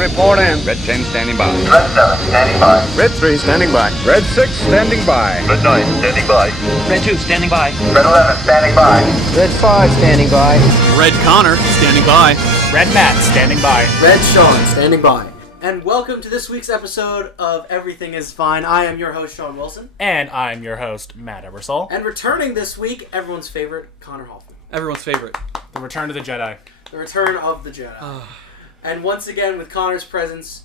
report in. Red 10 standing by. Red 7 standing by. Red 3 standing by. Red 6 standing by. Red 9 standing by. Red 2 standing by. Red 11 standing by. Red 5 standing by. Red Conor standing by. Red Matt standing by. Red Sean standing by. And welcome to this week's episode of Everything is Fine. I am your host, Sean Wilson. And I'm your host, Matt Ebersol. And returning this week, everyone's favorite, Conor Hoffman. Everyone's favorite. The Return of the Jedi. The Return of the Jedi. And once again, with Conor's presence,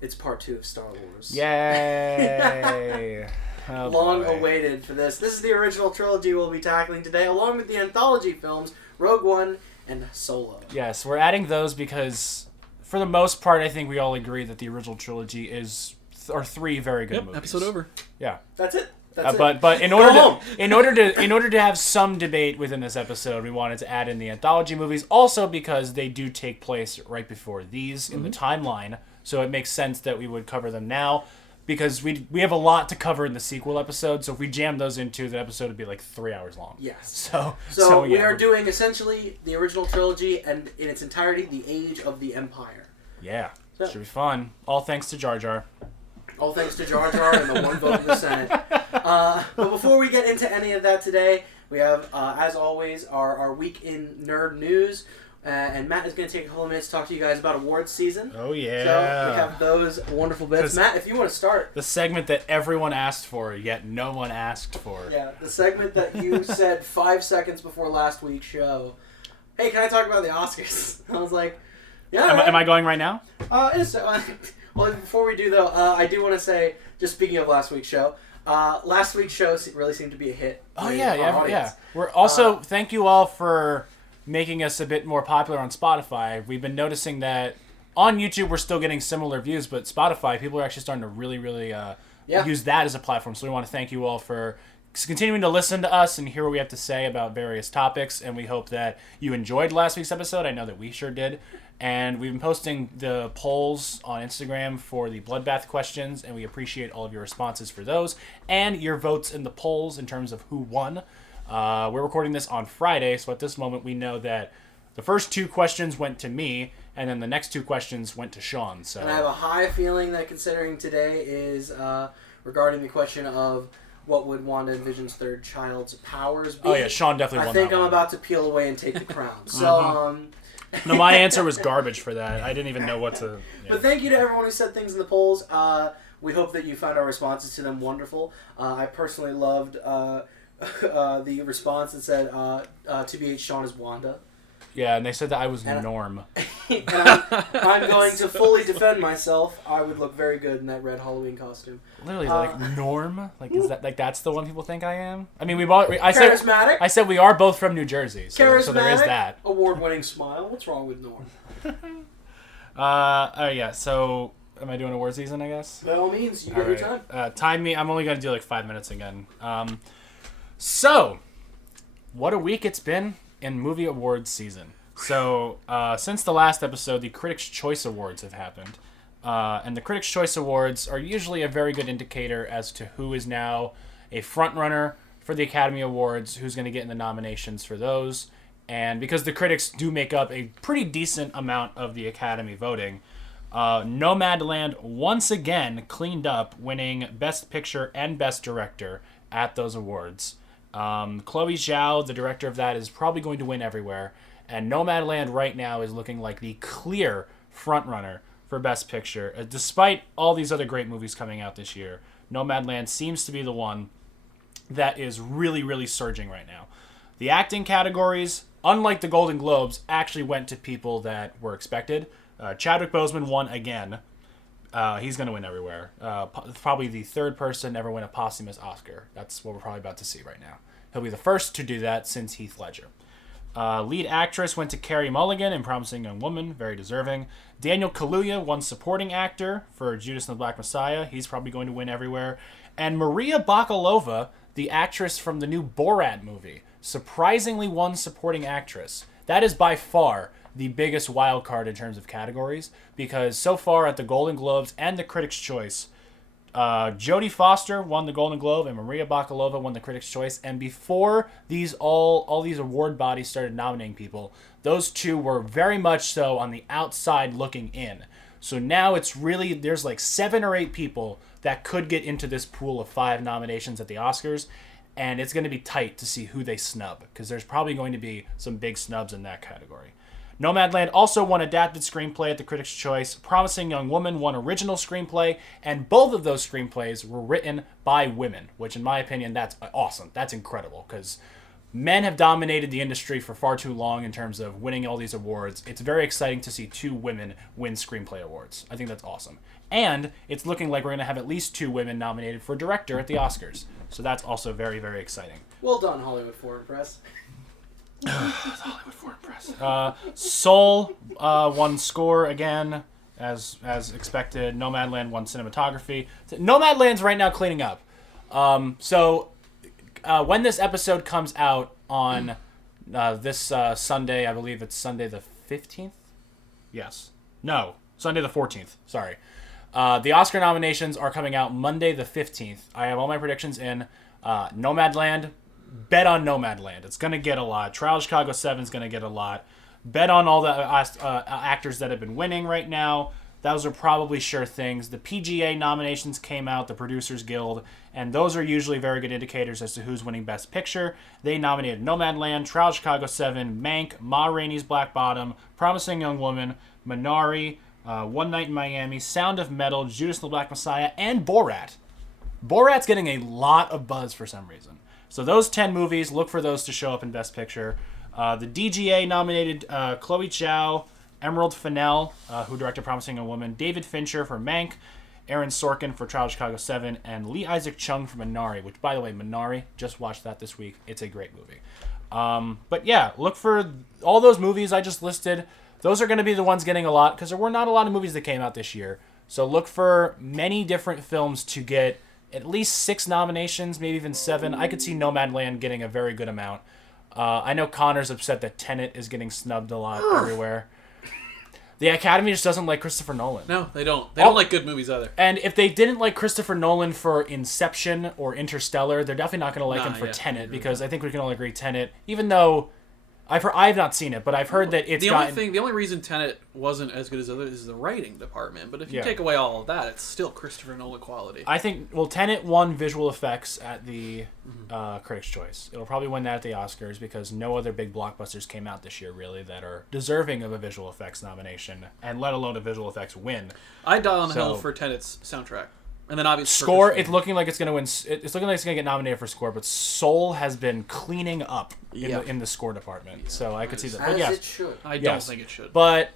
it's part 2 of Star Wars. Yay! Oh, Long boy. awaited for this. This is the original trilogy we'll be tackling today, along with the anthology films, Rogue One and Solo. Yes, we're adding those because, for the most part, I think we all agree that the original trilogy are 3 very good movies. Episode over. Yeah. That's it. That's it. But in order to have some debate within this episode, we wanted to add in the anthology movies, also because they do take place right before these in the timeline, so it makes sense that we would cover them now, because we have a lot to cover in the sequel episode, so if we jam those into, the episode would be like 3 hours long. Yes. So we are doing essentially the original trilogy and in its entirety the Age of the Empire. Yeah. Should be fun. All thanks to Jar Jar. All thanks to Jar Jar and the one vote in the Senate. But before we get into any of that today, we have, as always, our week in nerd news. And Matt is going to take a couple of minutes to talk to you guys about awards season. Oh, yeah. So we have those wonderful bits. Matt, if you want to start. The segment that everyone asked for, yet no one asked for. Yeah, the segment that you said 5 seconds before last week's show. Hey, can I talk about the Oscars? I was like, yeah. Am I going right now? Well, before we do, though, I do want to say, just speaking of last week's show, last week's show really seemed to be a hit. Oh, yeah. We're also, thank you all for making us a bit more popular on Spotify. We've been noticing that on YouTube we're still getting similar views, but Spotify, people are actually starting to really use that as a platform. So we want to thank you all for continuing to listen to us and hear what we have to say about various topics, and we hope that you enjoyed last week's episode. I know that we sure did. And we've been posting the polls on Instagram for the Bloodbath questions, and we appreciate all of your responses for those and your votes in the polls in terms of who won. We're recording this on Friday, so at this moment we know that the first 2 questions went to me, and then the next 2 questions went to Sean. So. And I have a high feeling that considering today is regarding the question of what would Wanda and Vision's third child's powers be. Oh yeah, Sean definitely won that one. I think I'm about to peel away and take the crown. So, No, my answer was garbage for that. I didn't even know what to... Yeah. But thank you to everyone who said things in the polls. We hope that you found our responses to them wonderful. I personally loved the response that said, TBH, Sean is Wanda. Yeah, and they said that I was Norm. And I'm going to fully defend myself. I would look very good in that red Halloween costume. Literally, Norm? Like, is that that's the one people think I am? I mean, charismatic. I said we are both from New Jersey, so there is that. Award-winning smile. What's wrong with Norm? Yeah. So, am I doing award season? I guess. By all means, you got your time. Time me. I'm only gonna do like 5 minutes again. So, what a week it's been in movie awards season. So, since the last episode, the Critics' Choice Awards have happened. And the Critics' Choice Awards are usually a very good indicator as to who is now a frontrunner for the Academy Awards, who's going to get in the nominations for those. And because the critics do make up a pretty decent amount of the Academy voting, Nomadland once again cleaned up, winning Best Picture and Best Director at those awards. Chloe Zhao, the director of that, is probably going to win everywhere, and Nomadland right now is looking like the clear frontrunner for Best Picture. Despite all these other great movies coming out this year, Nomadland seems to be the one that is really, really surging right now. The acting categories, unlike the Golden Globes, actually went to people that were expected. Chadwick Boseman won again. He's going to win everywhere. Probably the 3rd person to ever win a posthumous Oscar. That's what we're probably about to see right now. He'll be the first to do that since Heath Ledger. Lead actress went to Carey Mulligan in Promising Young Woman, very deserving. Daniel Kaluuya won supporting actor for Judas and the Black Messiah. He's probably going to win everywhere. And Maria Bakalova, the actress from the new Borat movie, surprisingly won supporting actress. That is by far the biggest wild card in terms of categories, because so far at the Golden Globes and the Critics' Choice, Jodie Foster won the Golden Globe and Maria Bakalova won the Critics' Choice. And before these all these award bodies started nominating people, those two were very much so on the outside looking in. So now it's really, there's like 7 or 8 people that could get into this pool of 5 nominations at the Oscars, and it's going to be tight to see who they snub, because there's probably going to be some big snubs in that category. Nomadland also won Adapted Screenplay at the Critics' Choice. Promising Young Woman won Original Screenplay, and both of those screenplays were written by women, which in my opinion, that's awesome. That's incredible, because men have dominated the industry for far too long in terms of winning all these awards. It's very exciting to see 2 women win screenplay awards. I think that's awesome. And it's looking like we're going to have at least 2 women nominated for director at the Oscars. So that's also very, very exciting. Well done, Hollywood Foreign Press. Hollywood Foreign Press. Soul won score again, as expected. Nomadland won cinematography. Nomadland's right now cleaning up. So when this episode comes out on this Sunday, I believe it's Sunday the 15th? Yes. No, Sunday the 14th. Sorry. The Oscar nominations are coming out Monday the 15th. I have all my predictions in. Nomadland. Bet on Nomadland. It's going to get a lot. Trial of Chicago 7 is going to get a lot. Bet on all the actors that have been winning right now. Those are probably sure things. The PGA nominations came out, the Producers Guild, and those are usually very good indicators as to who's winning Best Picture. They nominated Nomadland, Trial of Chicago 7, Mank, Ma Rainey's Black Bottom, Promising Young Woman, Minari, One Night in Miami, Sound of Metal, Judas and the Black Messiah, and Borat. Borat's getting a lot of buzz for some reason. So those 10 movies, look for those to show up in Best Picture. The DGA nominated Chloe Zhao, Emerald Fennell, who directed Promising Young Woman, David Fincher for Mank, Aaron Sorkin for Trial of Chicago 7, and Lee Isaac Chung for Minari, which, by the way, Minari, just watched that this week. It's a great movie. But yeah, look for all those movies I just listed. Those are going to be the ones getting a lot, because there were not a lot of movies that came out this year. So look for many different films to get at least 6 nominations, maybe even 7. I could see Nomadland getting a very good amount. I know Connor's upset that Tenet is getting snubbed a lot everywhere. The Academy just doesn't like Christopher Nolan. No, they don't. They don't like good movies either. And if they didn't like Christopher Nolan for Inception or Interstellar, they're definitely not going to like him for Tenet, because I think we can all agree Tenet, even though I've not seen it, but I've heard that it's the only reason Tenet wasn't as good as others is the writing department. But if you take away all of that, it's still Christopher Nolan quality. I think, Tenet won visual effects at the Critics' Choice. It'll probably win that at the Oscars, because no other big blockbusters came out this year, really, that are deserving of a visual effects nomination, and let alone a visual effects win. I'd die on the hill for Tenet's soundtrack. And then obviously score, it's looking like it's going to win. It's looking like it's going to get nominated for score, but Soul has been cleaning up in the score department. So I could see that. But As it should. I don't think it should. But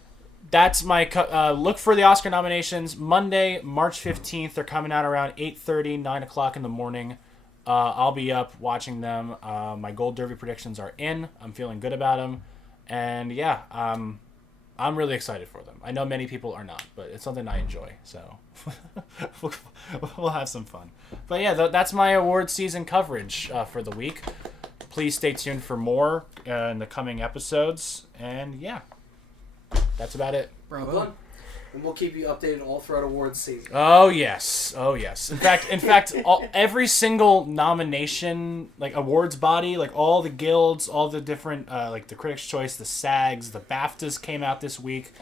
that's my look for the Oscar nominations. Monday, March 15th. They're coming out around 8:30, 9 o'clock in the morning. I'll be up watching them. My Gold Derby predictions are in. I'm feeling good about them. And yeah, I'm really excited for them. I know many people are not, but it's something I enjoy. So we'll have some fun. But yeah, that's my award season coverage for the week. Please stay tuned for more in the coming episodes. And yeah, that's about it. Bravo. And we'll keep you updated all throughout awards season. Oh yes. In fact, every single nomination, like awards body, like all the guilds, all the different, like the Critics' Choice, the SAGs, the BAFTAs came out this week.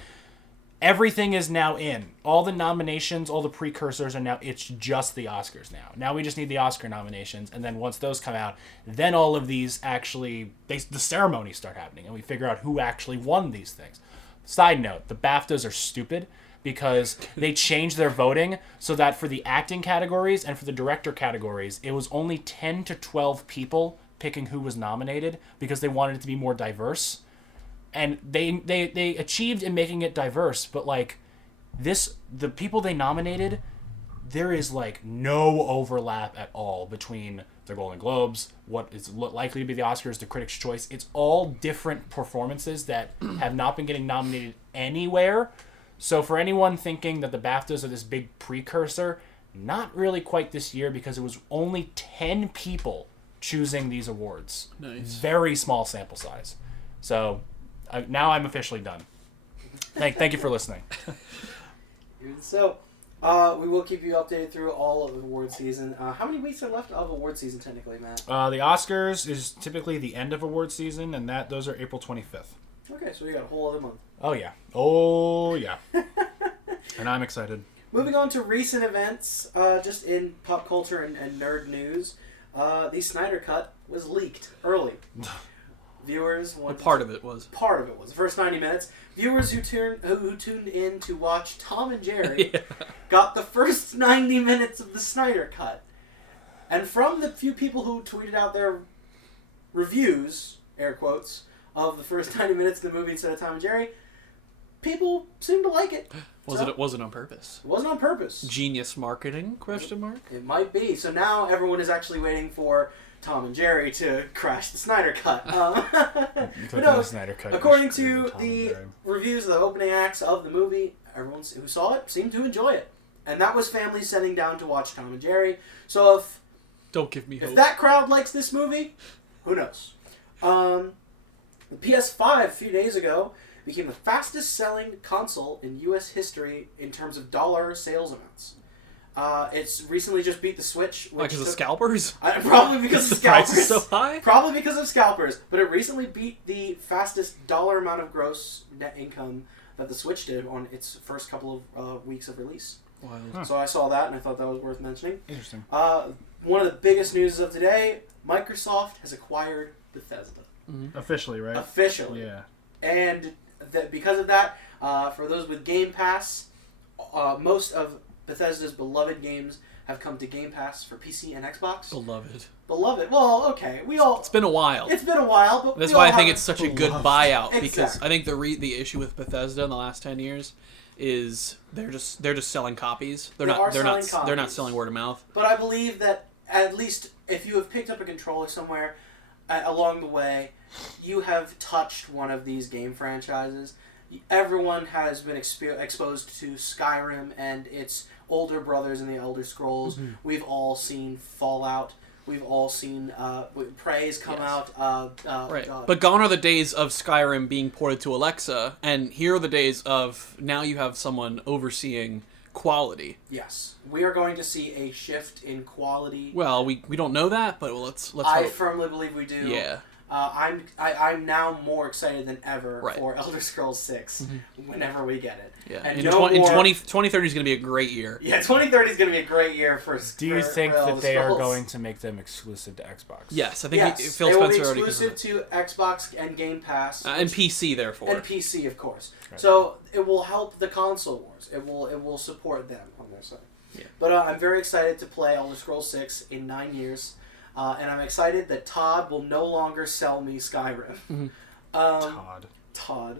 Everything is now in. All the nominations, all the precursors are now. It's just the Oscars now. Now we just need the Oscar nominations, and then once those come out, then all of these actually, the ceremonies start happening, and we figure out who actually won these things. Side note, the BAFTAs are stupid, because they changed their voting so that for the acting categories and for the director categories, it was only 10 to 12 people picking who was nominated, because they wanted it to be more diverse. And they achieved in making it diverse, but like the people they nominated, there is like no overlap at all between the Golden Globes, what is likely to be the Oscars, the Critics' Choice. It's all different performances that have not been getting nominated anywhere. So for anyone thinking that the BAFTAs are this big precursor, not really quite this year, because it was only 10 people choosing these awards. Nice. Very small sample size. So now I'm officially done. Thank you for listening. So, we will keep you updated through all of the award season. How many weeks are left of award season, technically, Matt? The Oscars is typically the end of award season, and those are April 25th. Okay, so we got a whole other month. Oh, yeah. And I'm excited. Moving on to recent events, just in pop culture and nerd news, the Snyder Cut was leaked early. Viewers wanted Part of it was. the first 90 minutes. Viewers who tuned in to watch Tom and Jerry got the first 90 minutes of the Snyder Cut. And from the few people who tweeted out their reviews, air quotes, of the first 90 minutes of the movie instead of Tom and Jerry, people seemed to like it. It wasn't on purpose? It wasn't on purpose. Genius marketing? Question mark. It might be. So now everyone is actually waiting for Tom and Jerry to crash the Snyder Cut. But no, according to the reviews of the opening acts of the movie, everyone who saw it seemed to enjoy it. And that was families sitting down to watch Tom and Jerry. So Don't give me hope. if that crowd likes this movie, who knows? The PS5 a few days ago became the fastest selling console in U.S. history in terms of dollar sales amounts. It's recently just beat the Switch. Why, because of scalpers? Probably because of the price scalpers. is so high? Probably because of scalpers. But it recently beat the fastest dollar amount of gross net income that the Switch did on its first couple of weeks of release. Wild. Huh. So I saw that and I thought that was worth mentioning. Interesting. One of the biggest news of today, Microsoft has acquired Bethesda. Mm-hmm. Officially, right? Officially. Yeah. And because of that, for those with Game Pass, most of Bethesda's beloved games have come to Game Pass for PC and Xbox. Beloved. Well, okay. It's been a while. It's been a while, but that's why I think it's such a good buyout. Exactly. Because I think the issue with Bethesda in the last 10 years is they're just selling copies. They're not selling word of mouth. But I believe that at least if you have picked up a controller somewhere along the way, you have touched one of these game franchises. Everyone has been exposed to Skyrim and its older brothers in the Elder Scrolls. Mm-hmm. We've all seen Fallout. We've all seen Prey's come out. Right. But gone are the days of Skyrim being ported to Alexa, and here are the days of now you have someone overseeing quality. Yes. We are going to see a shift in quality. Well, we don't know that, but let's I hope. firmly believe we do. Yeah. I'm now more excited than ever right. for Elder Scrolls 6 whenever we get it. Yeah. And in 2030 is going to be a great year. Yeah, 2030 is going to be a great year for. Do you think that they are going to make them exclusive to Xbox? Yes, I think Phil Spencer Spencer already already exclusive to Xbox and Game Pass and PC, therefore. And PC, of course. Right. So it will help the console wars. It will support them on their side. Yeah. But I'm very excited to play Elder Scrolls 6 in 9 years. And I'm excited that Todd will no longer sell me Skyrim. Mm-hmm. Todd.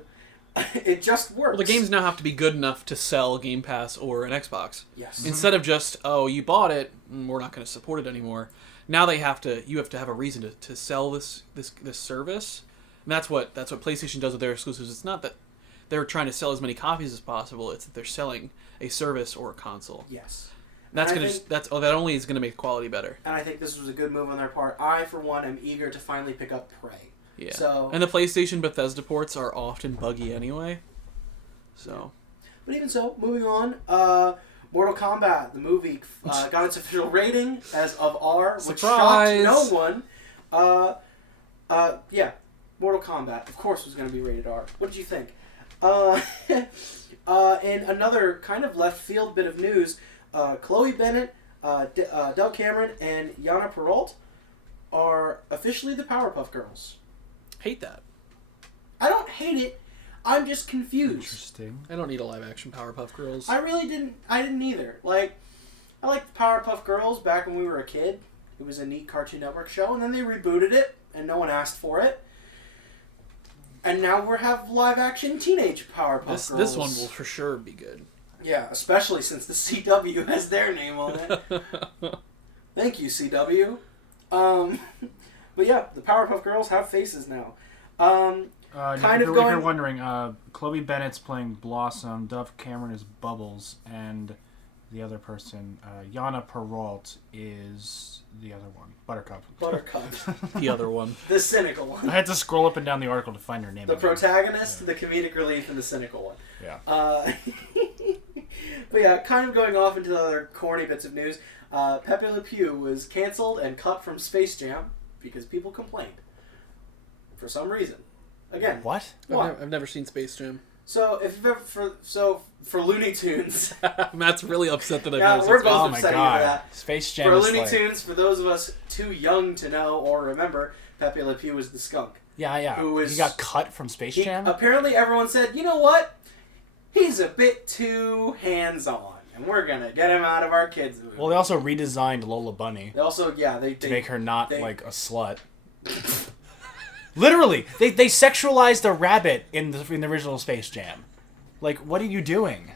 It just works. Well, the games now have to be good enough to sell Game Pass or an Xbox. Yes. Instead of just, you bought it, we're not going to support it anymore. Now you have to have a reason to sell this service. And that's what PlayStation does with their exclusives. It's not that they're trying to sell as many copies as possible. It's that they're selling a service or a console. Yes. That only is going to make quality better. And I think this was a good move on their part. I, for one, am eager to finally pick up Prey. Yeah. So, and the PlayStation Bethesda ports are often buggy anyway. So. But even so, moving on. Mortal Kombat, the movie, got its official rating as of R, which shocked no one. Mortal Kombat, of course, was going to be rated R. What did you think? And another kind of left field bit of news. Chloe Bennett, Del Cameron, and Yana Perrault are officially the Powerpuff Girls. Hate that. I don't hate it. I'm just confused. Interesting. I don't need a live action Powerpuff Girls. I really didn't. I didn't either. Like, I liked the Powerpuff Girls back when we were a kid. It was a neat Cartoon Network show, and then they rebooted it, and no one asked for it. And now we have live action teenage Powerpuff Girls. This one will for sure be good. Yeah, especially since the CW has their name on it. Thank you, CW. But yeah, the Powerpuff Girls have faces now. If you're wondering, Chloe Bennett's playing Blossom, Dove Cameron is Bubbles, and the other person, Yana Perrault, is the other one, Buttercup. The other one. The cynical one. I had to scroll up and down the article to find her name. The protagonist, the comedic relief, and the cynical one. Yeah. But yeah, kind of going off into the other corny bits of news, Pepe Le Pew was canceled and cut from Space Jam because people complained. For some reason. Again. What? I've never seen Space Jam. So if you've ever for Looney Tunes, Matt's really upset that I've yeah, never we're seen both Oh my upset god. over that. Space Jam For is Looney like- Tunes, for those of us too young to know or remember, Pepe Le Pew was the skunk. Yeah. Who was- he got cut from Space Jam? Apparently, everyone said, you know what? He's a bit too hands-on, and we're gonna get him out of our kids' movie. Well, they also redesigned Lola Bunny They also, yeah, they to make her not they- like a slut. Literally, they sexualized a rabbit in the original Space Jam. Like, what are you doing?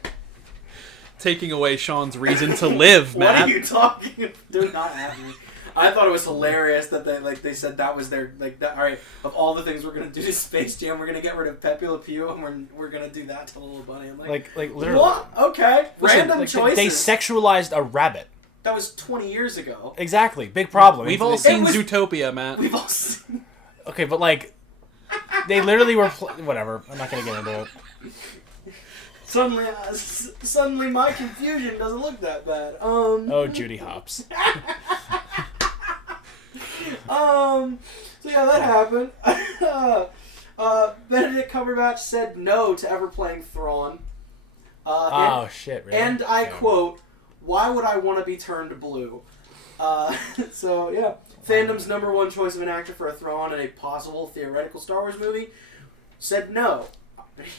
Taking away Sean's reason to live, What Matt. are you talking about? Do not at me. I thought it was hilarious that they said that was their all right, of all the things we're gonna do to Space Jam, we're gonna get rid of Pepe Le Pew and we're gonna do that to Little Bunny. I'm Like literally. what? Okay, Listen, random like, choices. They sexualized a rabbit. That was 20 years ago. Exactly. Big problem. We've all They- seen was- Zootopia, Matt. We've all seen. Okay, but like, they literally were. Whatever. I'm not gonna get into it. Suddenly, my confusion doesn't look that bad. Oh, Judy Hopps. So yeah, that happened. Benedict Cumberbatch said no to ever playing Thrawn. Oh shit! Really? And I Yeah. quote, "Why would I want to be turned blue?" So yeah, fandom's number one choice of an actor for a Thrawn in a possible theoretical Star Wars movie said no.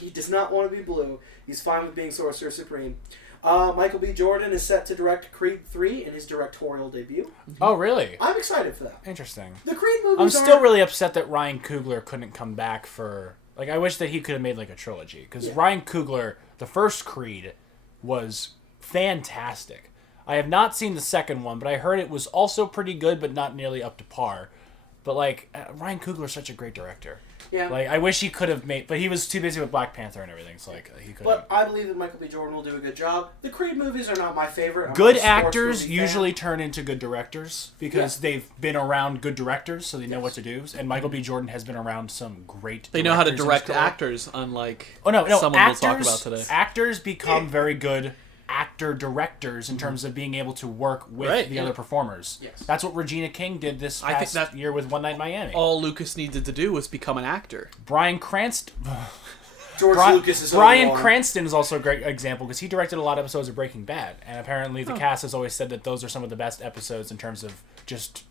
He does not want to be blue. He's fine with being Sorcerer Supreme. Michael B. Jordan is set to direct Creed 3 in his directorial debut. Oh really? I'm excited for that. Interesting. The Creed movies I'm still are... really upset that Ryan Coogler couldn't come back for. Like, I wish that he could have made like a trilogy because Yeah. Ryan Coogler, the first Creed, was fantastic. I have not seen the second one, but I heard it was also pretty good, but not nearly up to par. But like Ryan Coogler's such a great director. Yeah. Like, I wish he could have made, but he was too busy with Black Panther and everything, so like he could. But I believe that Michael B. Jordan will do a good job. The Creed movies are not my favorite. I'm Good not a sports actors movie fan. usually turn into good directors because Yeah. they've been around good directors, so they know what to do. And Michael B. Jordan has been around some great. They know how to directors in direct his career. actors, unlike Oh no, someone actors, we'll talk about today. Actors become very good actor directors in terms of being able to work with Right, the yeah. other performers. Yes. That's what Regina King did this I think past that- year with One Night in Miami. All Lucas needed to do was become an actor. Bryan Cranston. George Lucas is Bryan overall- Cranston is also a great example because he directed a lot of episodes of Breaking Bad, and apparently Oh. the cast has always said that those are some of the best episodes in terms of just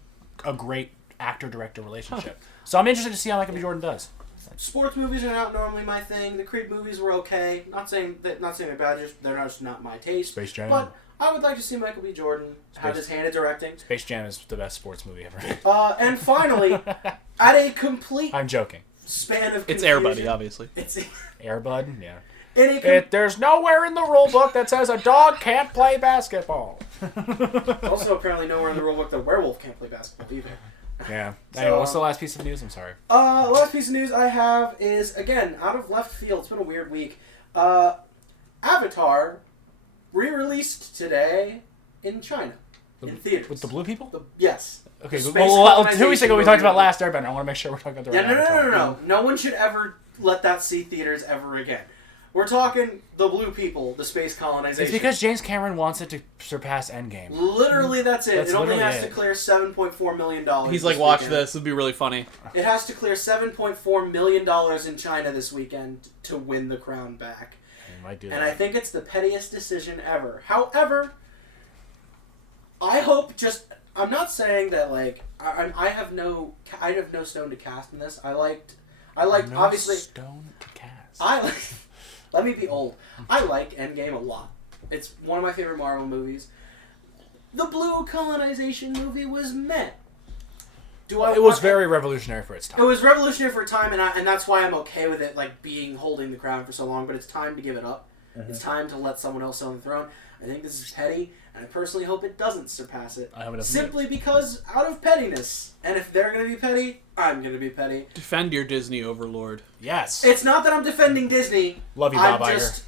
a great actor-director relationship. So I'm interested to see how Michael B. Jordan does. Sports movies are not normally my thing. The Creed movies were okay. Not saying they're bad. They're just not my taste. Space Jam. But I would like to see Michael B. Jordan have his hand in directing. Space Jam is the best sports movie ever. And finally, at a complete I'm joking. span of It's confusion, Air Buddy, obviously. It's Airbud, yeah. in a There's nowhere in the rule book that says a dog can't play basketball. also apparently nowhere in the rulebook the werewolf can't play basketball either. Yeah. So, Anyway, what's the last piece of news? I'm sorry. Last piece of news I have is, again, out of left field. It's been a weird week. Avatar re-released today in China, in theaters. With the blue people? Yes. Okay, Space well, 2 weeks ago we colonization talked about movie. Last Airbender. I want to make sure we're talking about the Yeah, right no. Avatar. No one should ever let that see theaters ever again. We're talking the blue people, the space colonization. It's because James Cameron wants it to surpass Endgame. Literally, that's it. That's It only literally has to it. clear $7.4 million. He's like, watch this. It'd be really funny. It has to clear $7.4 million in China this weekend to win the crown back. He might do And that. I think it's the pettiest decision ever. However, I hope I'm not saying that like I have no stone to cast in this. I liked no obviously stone to cast. let me be old. I like Endgame a lot. It's one of my favorite Marvel movies. The blue colonization movie was meh. Do I It was want- very revolutionary for its It time. was revolutionary for a time, and that's why I'm okay with it, like holding the crown for so long. But it's time to give it up. It's time to let someone else own the throne. I think this is petty, and I personally hope it doesn't surpass it. I hope it doesn't Simply because out of pettiness. And if they're gonna be petty, I'm gonna be petty. Defend your Disney overlord. Yes. It's not that I'm defending Disney. Love you, Bob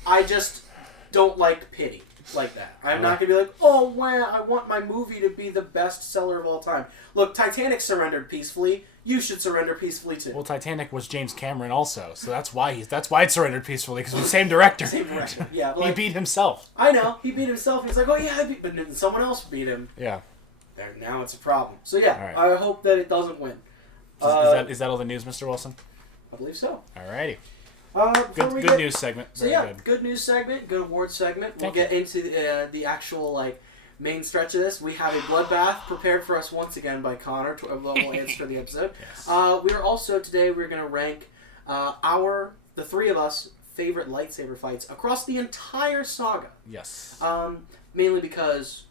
I just don't like pity like that. I'm not gonna be like, oh wow, I want my movie to be the best seller of all time. Look, Titanic surrendered peacefully. You should surrender peacefully too. Well, Titanic was James Cameron also, so that's why it surrendered peacefully because it was the same director. Same direction. Yeah, but He like, beat himself. I know he beat himself. He's like, oh yeah, but then someone else beat him. Yeah. There, now it's a problem. So yeah, All right. I hope that it doesn't win. Is that all the news, Mr. Wilson? I believe so. Alrighty. Good news segment. So Very yeah, good. good news segment, good awards segment. We'll Thank get into the actual main stretch of this. We have a bloodbath prepared for us once again by Connor. We'll answer the episode. Yes. We're also today we're going to rank the three of us favorite lightsaber fights across the entire saga. Yes. Mainly because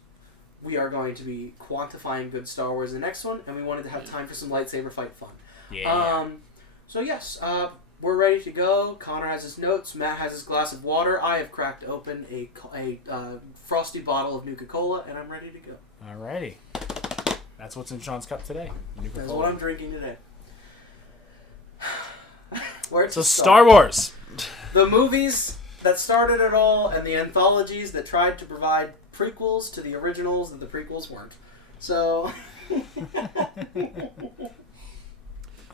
we are going to be quantifying good Star Wars in the next one, and we wanted to have time for some lightsaber fight fun. Yeah. So yes, we're ready to go. Connor has his notes. Matt has his glass of water. I have cracked open a frosty bottle of Nuka-Cola, and I'm ready to go. Alrighty. That's what's in Sean's cup today. That's what I'm drinking today. Where to So start? Star Wars. The movies that started it all, and the anthologies that tried to provide prequels to the originals that the prequels weren't. So...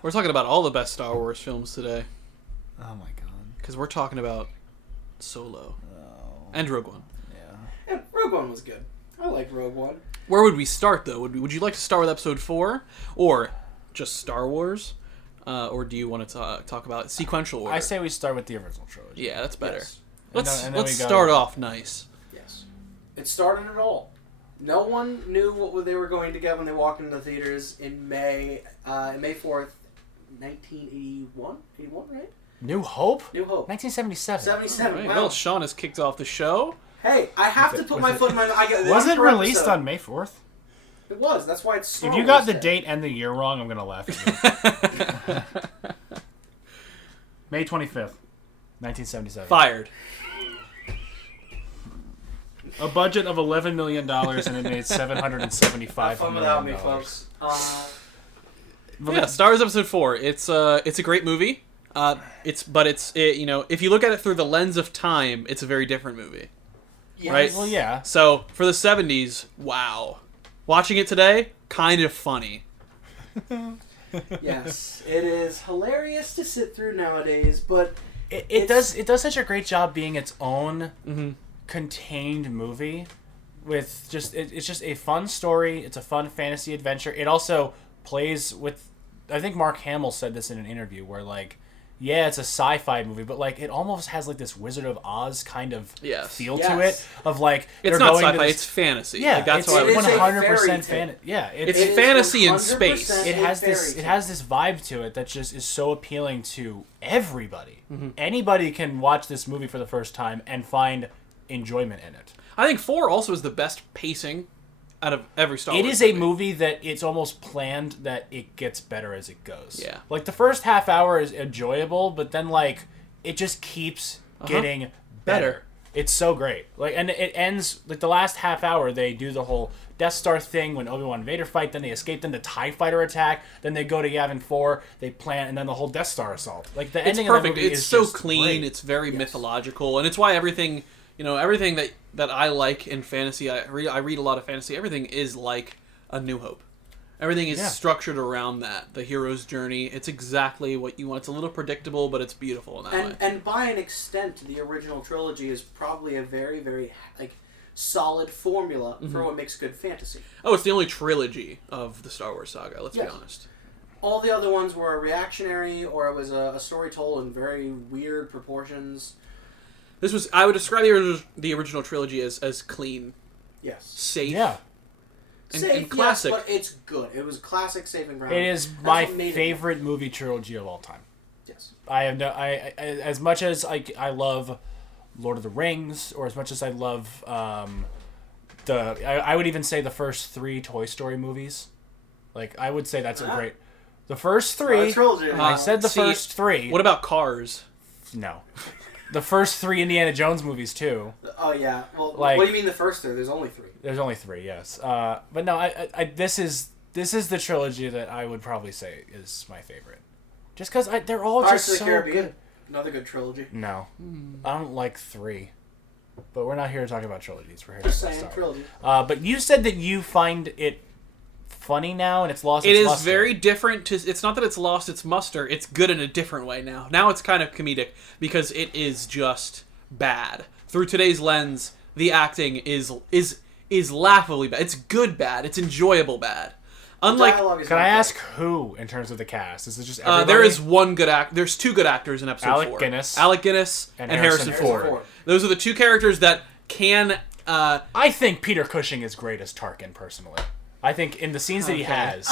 We're talking about all the best Star Wars films today. Oh my god. Because we're talking about Solo. Oh. And Rogue One. Yeah. And Rogue One was good. I like Rogue One. Where would we start, though? Would you like to start with Episode 4? Or just Star Wars? Or do you want to talk about sequential order? I say we start with the original trilogy. Yeah, that's better. Yes. Let's and then we go- start off nice. Yes. It started it all. No one knew what they were going to get when they walked into the theaters in May 4th, 1981? 81, right? New Hope? New Hope. 1977. 77. Right, Wow. well, Sean has kicked off the show. Hey, I have Was to it- put was my it- foot in my... I get Was it per released episode. on May 4th? It was. That's why it's Star If you Wars got the Day. date and the year wrong, I'm going to laugh at you. May 25th, 1977. Fired. A budget of $11 million and it made $775 Have fun without me, million. folks. Yeah, Star Wars Episode 4. It's a great movie. If you look at it through the lens of time, it's a very different movie. Yes. Right? Well, yeah. So, for the 70s, wow. Watching it today, kind of funny. Yes. It is hilarious to sit through nowadays, but... It does such a great job being its own Mm-hmm. contained movie with it's just a fun story. It's a fun fantasy adventure. It also plays with, I think Mark Hamill said this in an interview where yeah, it's a sci-fi movie, but it almost has this Wizard of Oz kind of Yes. feel to Yes. it of It's they're not going to sci-fi, this- it's fantasy. yeah, That's it's how I would it is a 100% fairy fan. Yeah, It's It is fantasy in 100% space. it has fairy this tale. it has this vibe to it that just is so appealing to everybody. Anybody can watch this movie for the first time and find enjoyment in it. I think 4 also is the best pacing out of every Star Wars It is a movie that it's almost planned that it gets better as it goes. Yeah. The first half hour is enjoyable, but then it just keeps getting better. It's so great. And it ends the last half hour they do the whole Death Star thing when Obi-Wan and Vader fight, then they escape, then the TIE Fighter attack, then they go to Yavin 4, they plant, and then the whole Death Star assault. The It's ending perfect. of the movie It's is so just clean. great. It's very mythological, and it's why everything that I like in fantasy, I read a lot of fantasy. Everything is like A New Hope. Everything is structured around that, the hero's journey. It's exactly what you want. It's a little predictable, but it's beautiful in that way. And by an extent, the original trilogy is probably a very, very solid formula for what makes good fantasy. Oh, it's the only trilogy of the Star Wars saga. Let's be honest. All the other ones were reactionary, or it was a story told in very weird proportions. I would describe the original trilogy as clean, Yes. safe, Yeah. and classic. Yes, but it's good. It was classic, safe and ground. It is That's my what made it favorite movie trilogy of all time. Yes. I as much as I love Lord of the Rings, or as much as I love I would even say the first 3 Toy Story movies. I would say that's a great. The first 3. trilogy. I said the first 3. What about Cars? No. The first 3 Indiana Jones movies too. Oh yeah. Well, Like- what do you mean the first 3? There's only 3. There's only 3, yes. But no, this is the trilogy that I would probably say is my favorite. Just because they're all Pirates just of so the Caribbean. good. Another good trilogy. No, I don't like 3. But we're not here to talk about trilogies. We're here Just to talk saying, about Star Wars. trilogy. But you said that you find it funny now, and it's lost. It its is luster. very different. It's not that it's lost its muster. It's good in a different way now. Now it's kind of comedic because it is just bad. Through today's lens, the acting is laughably bad. It's good bad. It's enjoyable bad. Unlike, Dialogue is Can not I good. ask who in terms of the cast? Is it just everybody? there is one good act. There's two good actors in episode Alec 4. Guinness. Alec Guinness And and Harrison Harrison Ford. Ford. Those are the two characters that can. I think Peter Cushing is great as Tarkin, personally. I think in the scenes that he has...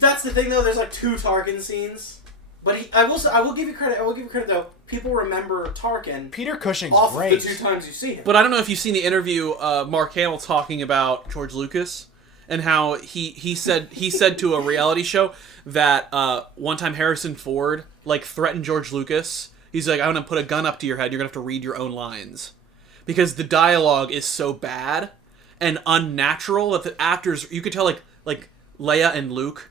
That's the thing, though. There's like 2 Tarkin scenes, but I will give you credit. I will give you credit, though. People remember Tarkin Peter Cushing's off great. of the 2 times you see him. But I don't know if you've seen the interview Mark Hamill talking about George Lucas and how he said to a reality show that one time Harrison Ford like threatened George Lucas. He's like, "I'm gonna put a gun up to your head. You're gonna have to read your own lines," because the dialogue is so bad and unnatural that the actors, you could tell like Leia and Luke,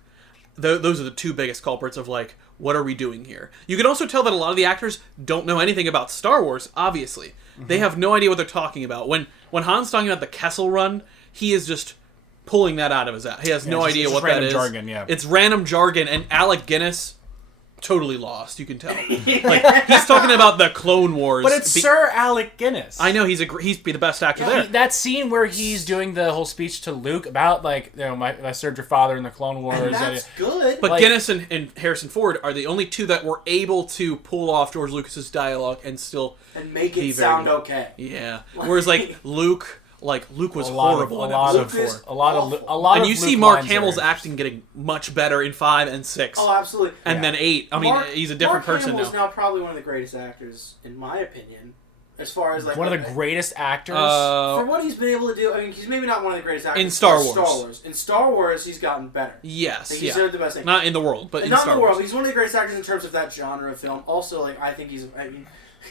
those are the 2 biggest culprits of like, what are we doing here? You can also tell that a lot of the actors don't know anything about Star Wars, obviously. They have no idea what they're talking about. When Han's talking about the Kessel Run, he is just pulling that out of his ass. He has no it's idea just what that random is. jargon, yeah. It's random jargon, and Alec Guinness, totally lost, you can tell. Like, he's talking about the Clone Wars. But it's Sir Alec Guinness. I know, he's the best actor there. That scene where he's doing the whole speech to Luke about, like, you know, I served your father in the Clone Wars. And that's good. But like- Guinness and Harrison Ford are the only 2 that were able to pull off George Lucas's dialogue and still and make be it very sound good. okay. Yeah. Whereas Luke was a lot horrible Of, in a lot episode of, 4. a lot of, awful. a lot And of you see Luke Mark lines Hamill's are- acting getting much better in 5 and 6. Oh, absolutely. And then 8. I mean, Mark- he's a different Mark person Hamill's now. now probably one of the greatest actors, in my opinion, as far as like one of the greatest actors. for what he's been able to do. I mean, he's maybe not one of the greatest actors In Star Wars. Star Wars. In Star Wars, he's gotten better. Yes, He's yeah. the best thing. Not in the world, but And in not Star in the world. Wars. He's one of the greatest actors in terms of that genre of film. Also, like I think he's. I mean,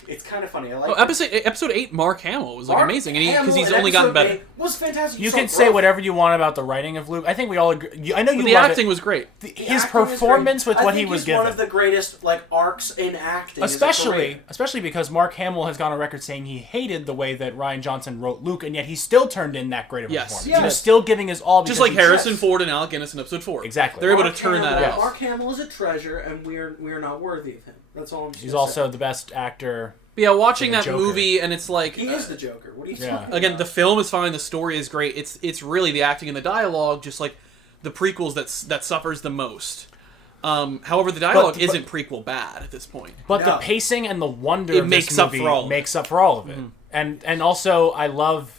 it's kind of funny. I like Episode 8, Mark Hamill was like Mark amazing, and Hamill because he's in only gotten episode better. 8 was fantastic. you saw can say growth. whatever you want about the writing of Luke. I think we all agree. I know you But the love acting it. was great. His acting is performance great. with what I he think was he's given. one of the greatest like arcs in acting. as a career. Especially because Mark Hamill has gone on record saying he hated the way that Rian Johnson wrote Luke, and yet he still turned in that great of a Yes. performance. Yes. He was still giving his all. Just because like he- Harrison Ford and Alec Guinness in episode 4. Exactly. They're able to Mark turn that Hamill- out. Mark Hamill is a treasure, and we are not worthy of him. That's all I'm just He's gonna also say. the best actor. But yeah, watching For the that Joker. movie, and it's like... He is the Joker. What are you Yeah. talking Again, about? the film is fine, the story is great. It's really the acting and the dialogue, just like the prequels that suffers the most. However, the dialogue But- isn't prequel bad at this point. But the No. pacing and the wonder It of this makes up movie for all of it. makes up for all of it. And also I love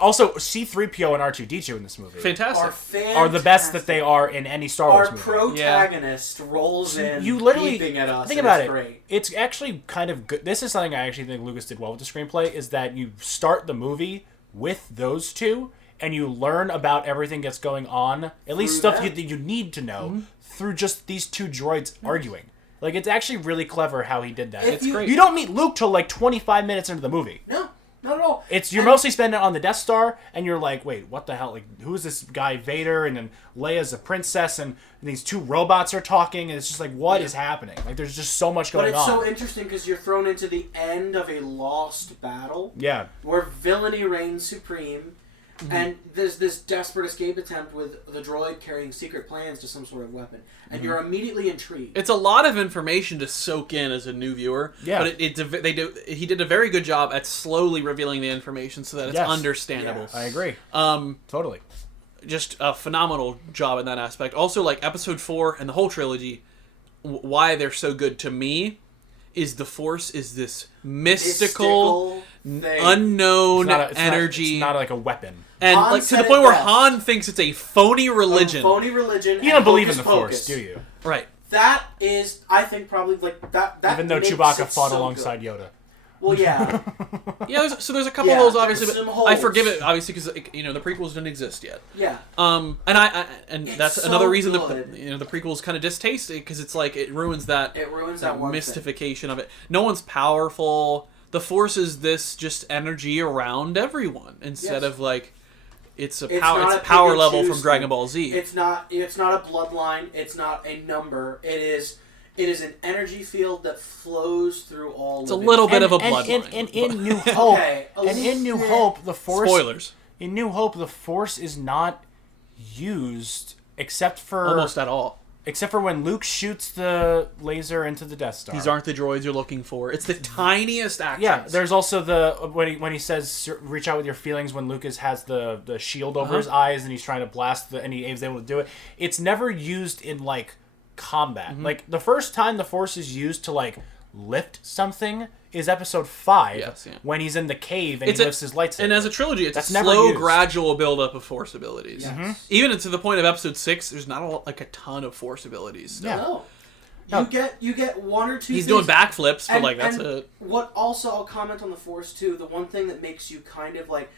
also C-3PO and R2-D2 in this movie Fantastic. are the best that they are in any Star Wars Our movie. protagonist rolls in, You literally beeping at us. think and about it's it. Great. It's actually kind of good. This is something I actually think Lucas did well with the screenplay. Is that you start the movie with those two, and you learn about everything that's going on. At least Through stuff them. that you need to know through just these two droids arguing. Like it's actually really clever how he did that. If It's you- great. You don't meet Luke till like 25 minutes into the movie. No, not at all. You're And- mostly spending it on the Death Star, and you're like, wait, what the hell? Like, who is this guy Vader? And then Leia's a princess, and these two robots are talking, and it's just like, what is happening? Like, there's just so much But going it's on. so interesting because you're thrown into the end of a lost battle Yeah. where villainy reigns supreme, and there's this desperate escape attempt with the droid carrying secret plans to some sort of weapon, and you're immediately intrigued. It's a lot of information to soak in as a new viewer. Yeah. But he did a very good job at slowly revealing the information so that it's Yes. understandable. Yes. I agree. Totally. Just a phenomenal job in that aspect. Also, like episode 4 and the whole trilogy, why they're so good to me is the Force is this mystical thing. unknown It's not a- energy, It's not like a weapon. and Han like to said the it point where best. Han thinks it's a phony religion. Phony religion. You and don't believe in hocus the Force, pocus. do you? Right. That is, I think, probably like that. Even though makes Chewbacca it fought so alongside good. Yoda. Well, yeah. Yeah. There's a couple Yeah, holes obviously, there's but some I holes. forgive it obviously because the prequels didn't exist yet. Yeah. And It's that's so another reason good. the prequels kind of distasteful because it's like it ruins that It ruins that one thing. mystification of it. No one's powerful. The Force is this just energy around everyone instead Yes. of like it's a It's power. not It's a a power pick and level choose from Dragon thing. Ball Z. It's not a bloodline. It's not a number. It is an energy field that flows through all. It's a living little bit things. of a bloodline. And in New Hope, Okay, a and in New little Hope, the Force. Spoilers. In New Hope, the Force is not used except for Almost at all. Except for when Luke shoots the laser into the Death Star. These aren't the droids you're looking for. It's the tiniest actions. Yeah, there's also the when he says reach out with your feelings when Lucas has the shield over his eyes and he's trying to blast and he is able to do it. It's never used in like combat. Like the first time the Force is used to like lift something is episode 5 when he's in the cave and he lifts his lightsaber. And as a trilogy, it's That's a never slow, used. gradual build-up of Force abilities. Yes. Even to the point of episode 6, there's not a ton of Force abilities still. Yeah. No. You get one or two. He's things. doing backflips, but And- that's and it. What also, I'll comment on the Force too, the one thing that makes you kind of like,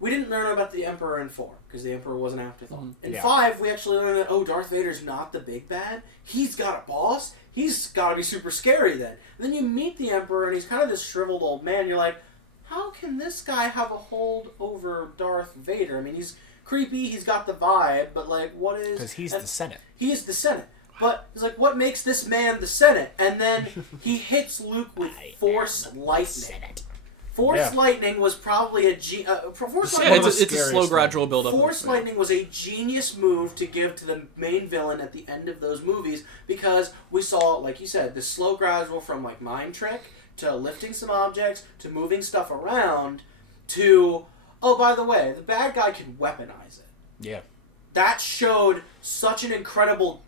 we didn't learn about the Emperor in 4, because the Emperor was an afterthought. In Yeah. 5, we actually learned that, Darth Vader's not the big bad. He's got a boss. He's got to be super scary then. And then you meet the Emperor, and he's kind of this shriveled old man. You're like, how can this guy have a hold over Darth Vader? I mean, he's creepy, he's got the vibe, but like, what is... Because he's the Senate. He is the Senate. But it's like, what makes this man the Senate? And then he hits Luke with Force Lightning. Force Lightning was probably Force Yeah, Lightning it's a slow, gradual build-up. Force Lightning was a genius move to give to the main villain at the end of those movies because we saw, like you said, the slow gradual from like mind trick to lifting some objects to moving stuff around to, oh, by the way, the bad guy can weaponize it. Yeah. That showed such an incredible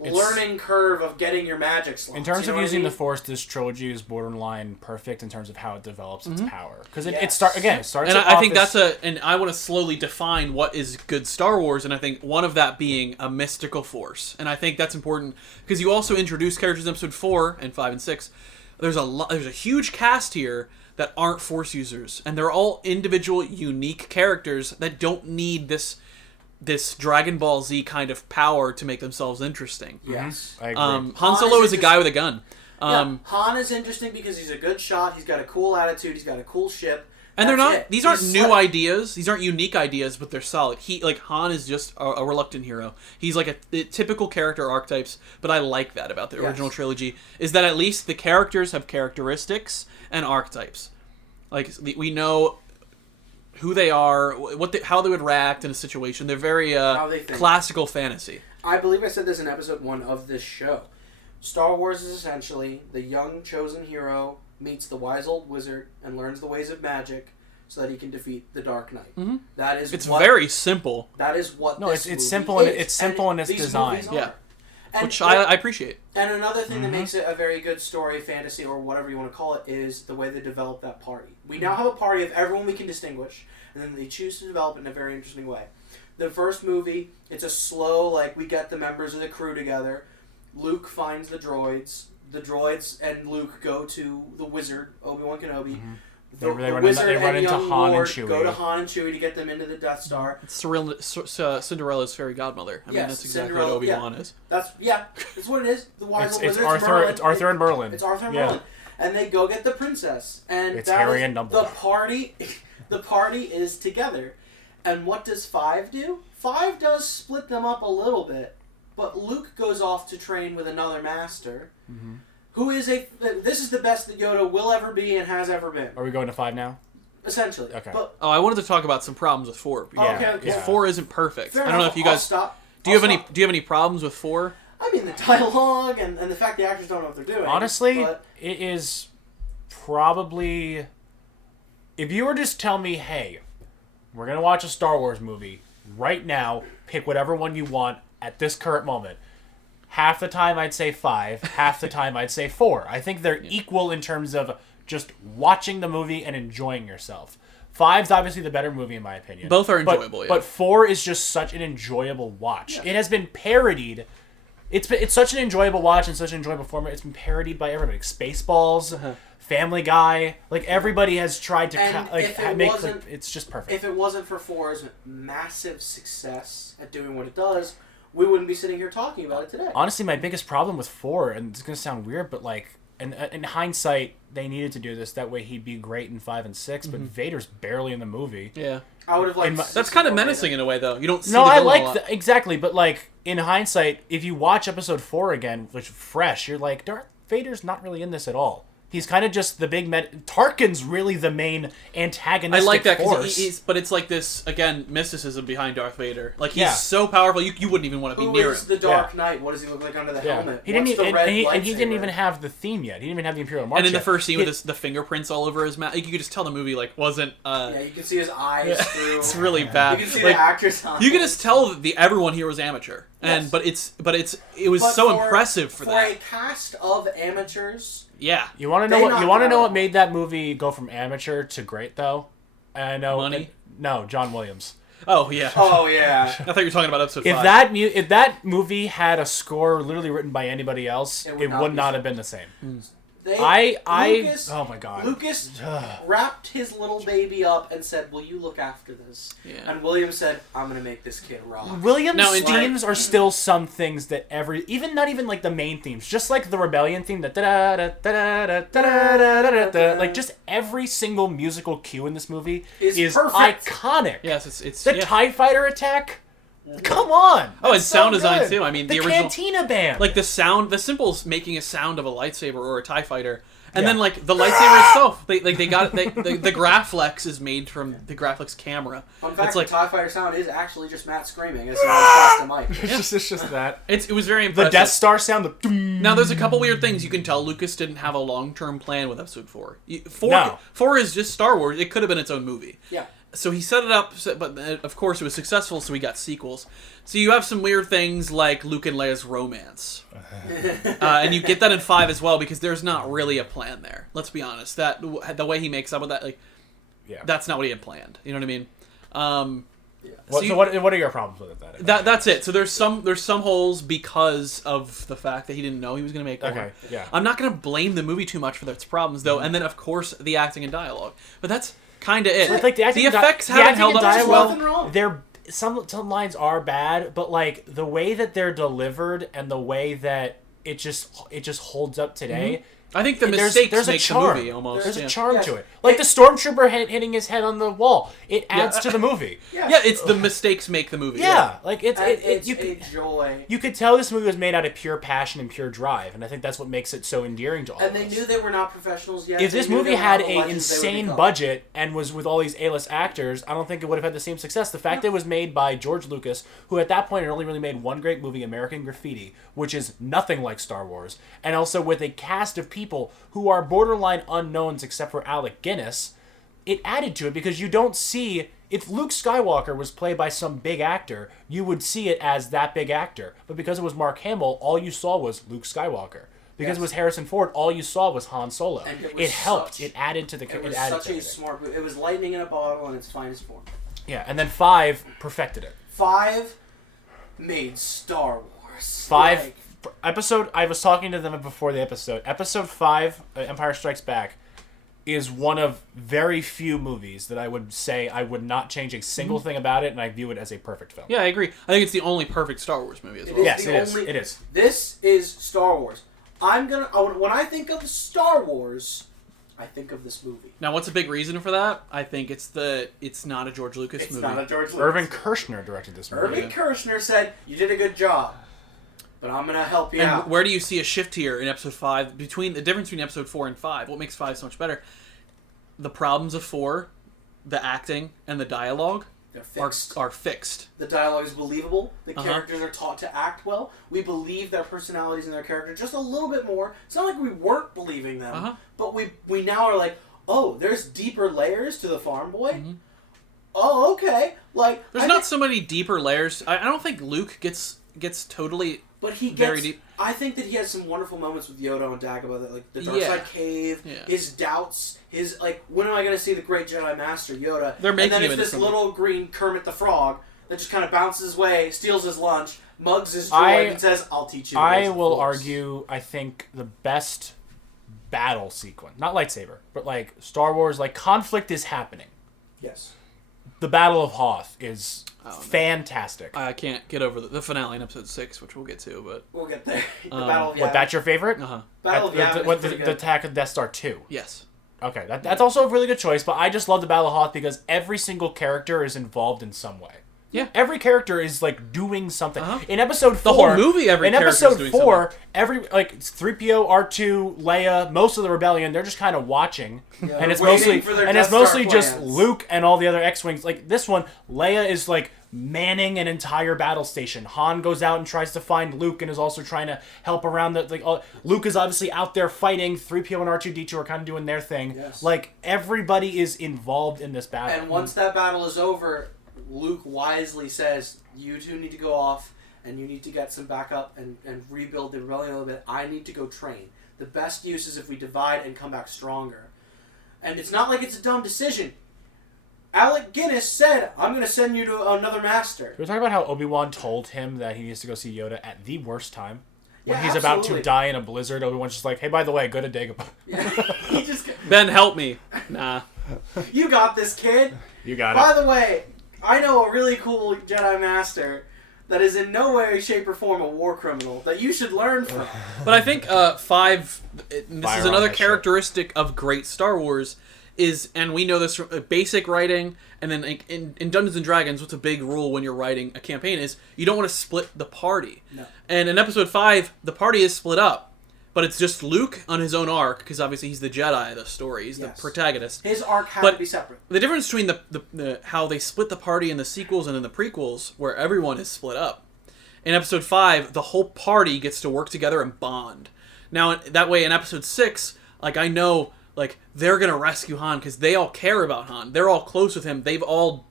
learning curve of getting your magic slots. In terms you know of using what I the Force, this trilogy is borderline perfect in terms of how it develops its power. Because it Yes. starts And off I think as- and I want to slowly define what is good Star Wars, and I think one of that being a mystical force. And I think that's important because you also introduce characters in episode 4 and 5 and 6. There's a huge cast here that aren't Force users, and they're all individual, unique characters that don't need this Dragon Ball Z kind of power to make themselves interesting. Yes. I agree. Han Solo is a guy with a gun. Han is interesting because he's a good shot, he's got a cool attitude, he's got a cool ship. And they're That's not. it. These aren't He's new slick. ideas. These aren't unique ideas, but they're solid. Han is just a reluctant hero. He's like a typical character archetypes. But I like that about the original trilogy is that at least the characters have characteristics and archetypes. Like we know who they are, how they would react in a situation. They're very they think. classical fantasy. I believe I said this in episode 1 of this show. Star Wars is essentially the young chosen hero meets the wise old wizard and learns the ways of magic so that he can defeat the Dark Knight. Mm-hmm. That is It's very simple, That is what No, this it's movie simple in- is. it's simple in its these design. movies are. Yeah. And which I appreciate. And another thing that makes it a very good story, fantasy, or whatever you want to call it, is the way they develop that party. We now have a party of everyone we can distinguish, and then they choose to develop it in a very interesting way. The first movie, it's a slow, we get the members of the crew together. Luke finds the droids. The droids and Luke go to the wizard, Obi-Wan Kenobi. They run into young Han and Lord Chewie. go to Han and Chewie to get them into the Death Star. It's Cinderella's fairy godmother. I mean, Yes, that's exactly Cinderella, what Obi-Wan is. That's what it is. The wise old It's wizard. Arthur. Merlin. It's Arthur and Merlin. It's Arthur and Yeah. Merlin. And they go get the princess. And It's that Harry is- and Dumbledore. The party, the party is together. And what does 5 do? 5 does split them up a little bit, but Luke goes off to train with another master, who is this is the best that Yoda will ever be and has ever been, Are we going to 5 now? essentially. Okay. But Oh, I wanted to talk about some problems with 4. Yeah, okay, yeah. 4 isn't perfect. fair I don't know enough. if you I'll guys stop. do you I'll have stop. any problems with 4? I mean, the dialogue and the fact the actors don't know what they're doing. Honestly, but it is probably... If you were just tell me, hey, we're going to watch a Star Wars movie right now, pick whatever one you want at this current moment. Half the time I'd say 5, half the time I'd say 4. I think they're equal in terms of just watching the movie and enjoying yourself. 5's obviously the better movie in my opinion. Both are But- enjoyable, yeah. But 4 is just such an enjoyable watch. It has been parodied. It's such an enjoyable watch and such an enjoyable format. It's been parodied by everybody. Spaceballs, Family Guy. Everybody has tried to And if it make wasn't- it's just perfect. if it wasn't for 4's massive success at doing what it does, we wouldn't be sitting here talking about it today. Honestly, my biggest problem with 4, and it's gonna sound weird, but in hindsight, they needed to do this. That way, he'd be great in 5 and 6. But Vader's barely in the movie. Yeah. I would have liked. That's kind of menacing in a way, though. You don't see No, the I villain a like lot. exactly, but in hindsight, if you watch Episode 4 again, which fresh, you're like, Darth Vader's not really in this at all. He's kind of just the big Tarkin's really the main antagonistic I like that force. because but it's like this again mysticism behind Darth Vader. Like he's Yeah. so powerful, you wouldn't even want to be Who near is him. the Dark Knight? What does he look like under the helmet? He didn't What's even, the red and he didn't lightsaber? even have the theme yet. He didn't even have the Imperial March And in the yet. first scene with the fingerprints all over his mouth, you could just tell the movie like wasn't. Yeah, you can see his eyes through. It's really bad. You can see Like, the actor's eyes. you can just tell that everyone here was amateur, and Yes. but it was But so impressive for that. For a cast of amateurs, Yeah, You want to know They what? knocked You want to it know out. what made that movie go from amateur to great, though? I know. Money? No, John Williams. Oh yeah. oh yeah, I thought you were talking about episode If 5. if that movie had a score literally written by anybody else, It it would not would be not so. have been the same. they, Lucas, oh my god. Lucas wrapped his little baby up and said, "Will you look after this?" Yeah. And William said, "I'm gonna make this kid rock." Williams' Now, in- themes are still some things that not even like the main themes, just like the Rebellion theme, that like just every single musical cue in this movie Is is perfect. iconic. Yes, it's The yeah. TIE Fighter attack. Come on. Oh, and That's sound so design good. too. I mean, the the original Cantina band. like the simple making a sound of a lightsaber or a TIE fighter. And Yeah. then like the lightsaber itself, they got it. The Graflex is made from the Graflex camera. Fun fact: It's like the TIE Fighter sound is actually just Matt screaming as he runs past the mic. it's just that. it was very The impressive. Death Star sound. Now there's a couple weird things you can tell. Lucas didn't have a long-term plan with Episode 4. No. 4 is just Star Wars. It could have been its own movie. Yeah. So he set it up, but of course it was successful, so we got sequels. So you have some weird things like Luke and Leia's romance. And you get that in 5 as well, because there's not really a plan there. Let's be honest. That the way he makes up with that, like, Yeah. that's not what he had planned. You know what I mean? What are your problems with it? That's it. So there's some holes because of the fact that he didn't know he was going to make one. Okay, yeah. I'm not going to blame the movie too much for its problems, though. And then, of course, the acting and dialogue. But that's kind of it. Like the acting and effects the haven't acting held and up too dialogue, well. wrong. They're some lines are bad, but like the way that they're delivered and the way that it just holds up today. I think the There's mistakes a make charm. the movie almost. There's yeah. a charm Yes. to it. Like the stormtrooper hitting his head on the wall. It adds Yeah. to the movie. Yeah, it's the mistakes make the movie. Yeah, like And it's a joy. you could tell this movie was made out of pure passion and pure drive, and I think that's what makes it so endearing to all And of they us. knew they were not professionals yet. If They this knew movie they were had not the an legends they would insane become. budget and was with all these A-list actors, I don't think it would have had the same success. The fact that it was made by George Lucas, who at that point had only really made one great movie, American Graffiti, which is nothing like Star Wars, and also with a cast of people who are borderline unknowns except for Alec Guinness, it added to it because you don't see... If Luke Skywalker was played by some big actor, you would see it as that big actor. But because it was Mark Hamill, all you saw was Luke Skywalker. Because Yes. it was Harrison Ford, all you saw was Han Solo. And It helped. such- It added to the. It was added such to a everything. smart movie. It was lightning in a bottle in its finest form. Yeah, and then 5 perfected it. 5 made Star Wars. 5 Like, episode. I was talking to them before the episode. Episode 5, Empire Strikes Back, is one of very few movies that I would say I would not change a single thing about it, and I view it as a perfect film. Yeah, I agree. I think it's the only perfect Star Wars movie as It well. is Yes, the it is. only- It is. This is Star Wars. When I think of Star Wars, I think of this movie. Now, what's a big reason for that? I think it's not a George Lucas It's movie. not a George Lucas. Irvin Kershner directed this movie. Irvin Kershner said, "You did a good job, but I'm gonna help you And out." where do you see a shift here in episode 5 between the difference between episode 4 and 5? What makes 5 so much better? The problems of 4, the acting and the dialogue They're fixed. are fixed. The dialogue is believable. The Uh-huh. characters are taught to act well. We believe their personalities and their character just a little bit more. It's not like we weren't believing them, Uh-huh. but we now are like, oh, there's deeper layers to the farm boy. Mm-hmm. Oh, okay. Like There's I not think- so many deeper layers. I don't think Luke gets totally. But he very gets. deep. I think that he has some wonderful moments with Yoda and Dagobah, that like the Dark Yeah. Side Cave, Yeah. his doubts, his like, when am I going to see the Great Jedi Master Yoda? They're making and then him it's into this something. little green Kermit the Frog that just kind of bounces his way, steals his lunch, mugs his droid, I- and says, "I'll teach you." the I ways of will Force." argue, I think the best battle sequence, not lightsaber, but like Star Wars, like conflict is happening. Yes. The Battle of Hoth is no. fantastic. I can't get over the finale in episode 6, which we'll get to. But We'll get there. The Um, Battle of What, Yavin. that's your favorite? Battle of Yavin is pretty the good. attack of Death Star 2. yes, Okay, that's also a really good choice, but I just love the Battle of Hoth because every single character is involved in some way. Yeah. Every character is like doing something. Uh-huh. In episode 4, The whole movie, every in character's episode doing 4, every like 3PO, R2, Leia, most of the rebellion, they're just kind of watching, and it's waiting mostly for their and it's Death Star mostly just plans. Luke and all the other X-wings. Like this one, Leia is like manning an entire battle station. Han goes out and tries to find Luke and is also trying to help around the Luke is obviously out there fighting. 3PO and R2D2 are kind of doing their thing. Yes. Like everybody is involved in this battle. And once that battle is over, Luke wisely says, "You two need to go off, and you need to get some backup and rebuild the rebellion a little bit. I need to go train. The best use is if we divide and come back stronger." And it's not like it's a dumb decision. Alec Guinness said, "I'm going to send you to another master." We're talking about how Obi-Wan told him that he needs to go see Yoda at the worst time. When Yeah, he's about to absolutely. die in a blizzard, Obi-Wan's just like, hey, by the way, go to Dagobah. Yeah, he just, Ben, help me. Nah. "You got this, kid." You got By it. the way, I know a really cool Jedi Master that is in no way, shape, or form a war criminal that you should learn from. But I think 5, and this Fire is on another that characteristic of great Star Wars, is, and we know this from basic writing, and then in Dungeons & Dragons, what's a big rule when you're writing a campaign is you don't want to split the party. No. And in Episode 5, the party is split up, but it's just Luke on his own arc, because obviously he's the Jedi of the story, he's Yes. the protagonist. His arc had But to be separate. The difference between the how they split the party in the sequels and in the prequels, where everyone is split up. In Episode 5, the whole party gets to work together and bond. Now, that way in Episode 6, like, I know, like, they're going to rescue Han because they all care about Han. They're all close with him. They've all,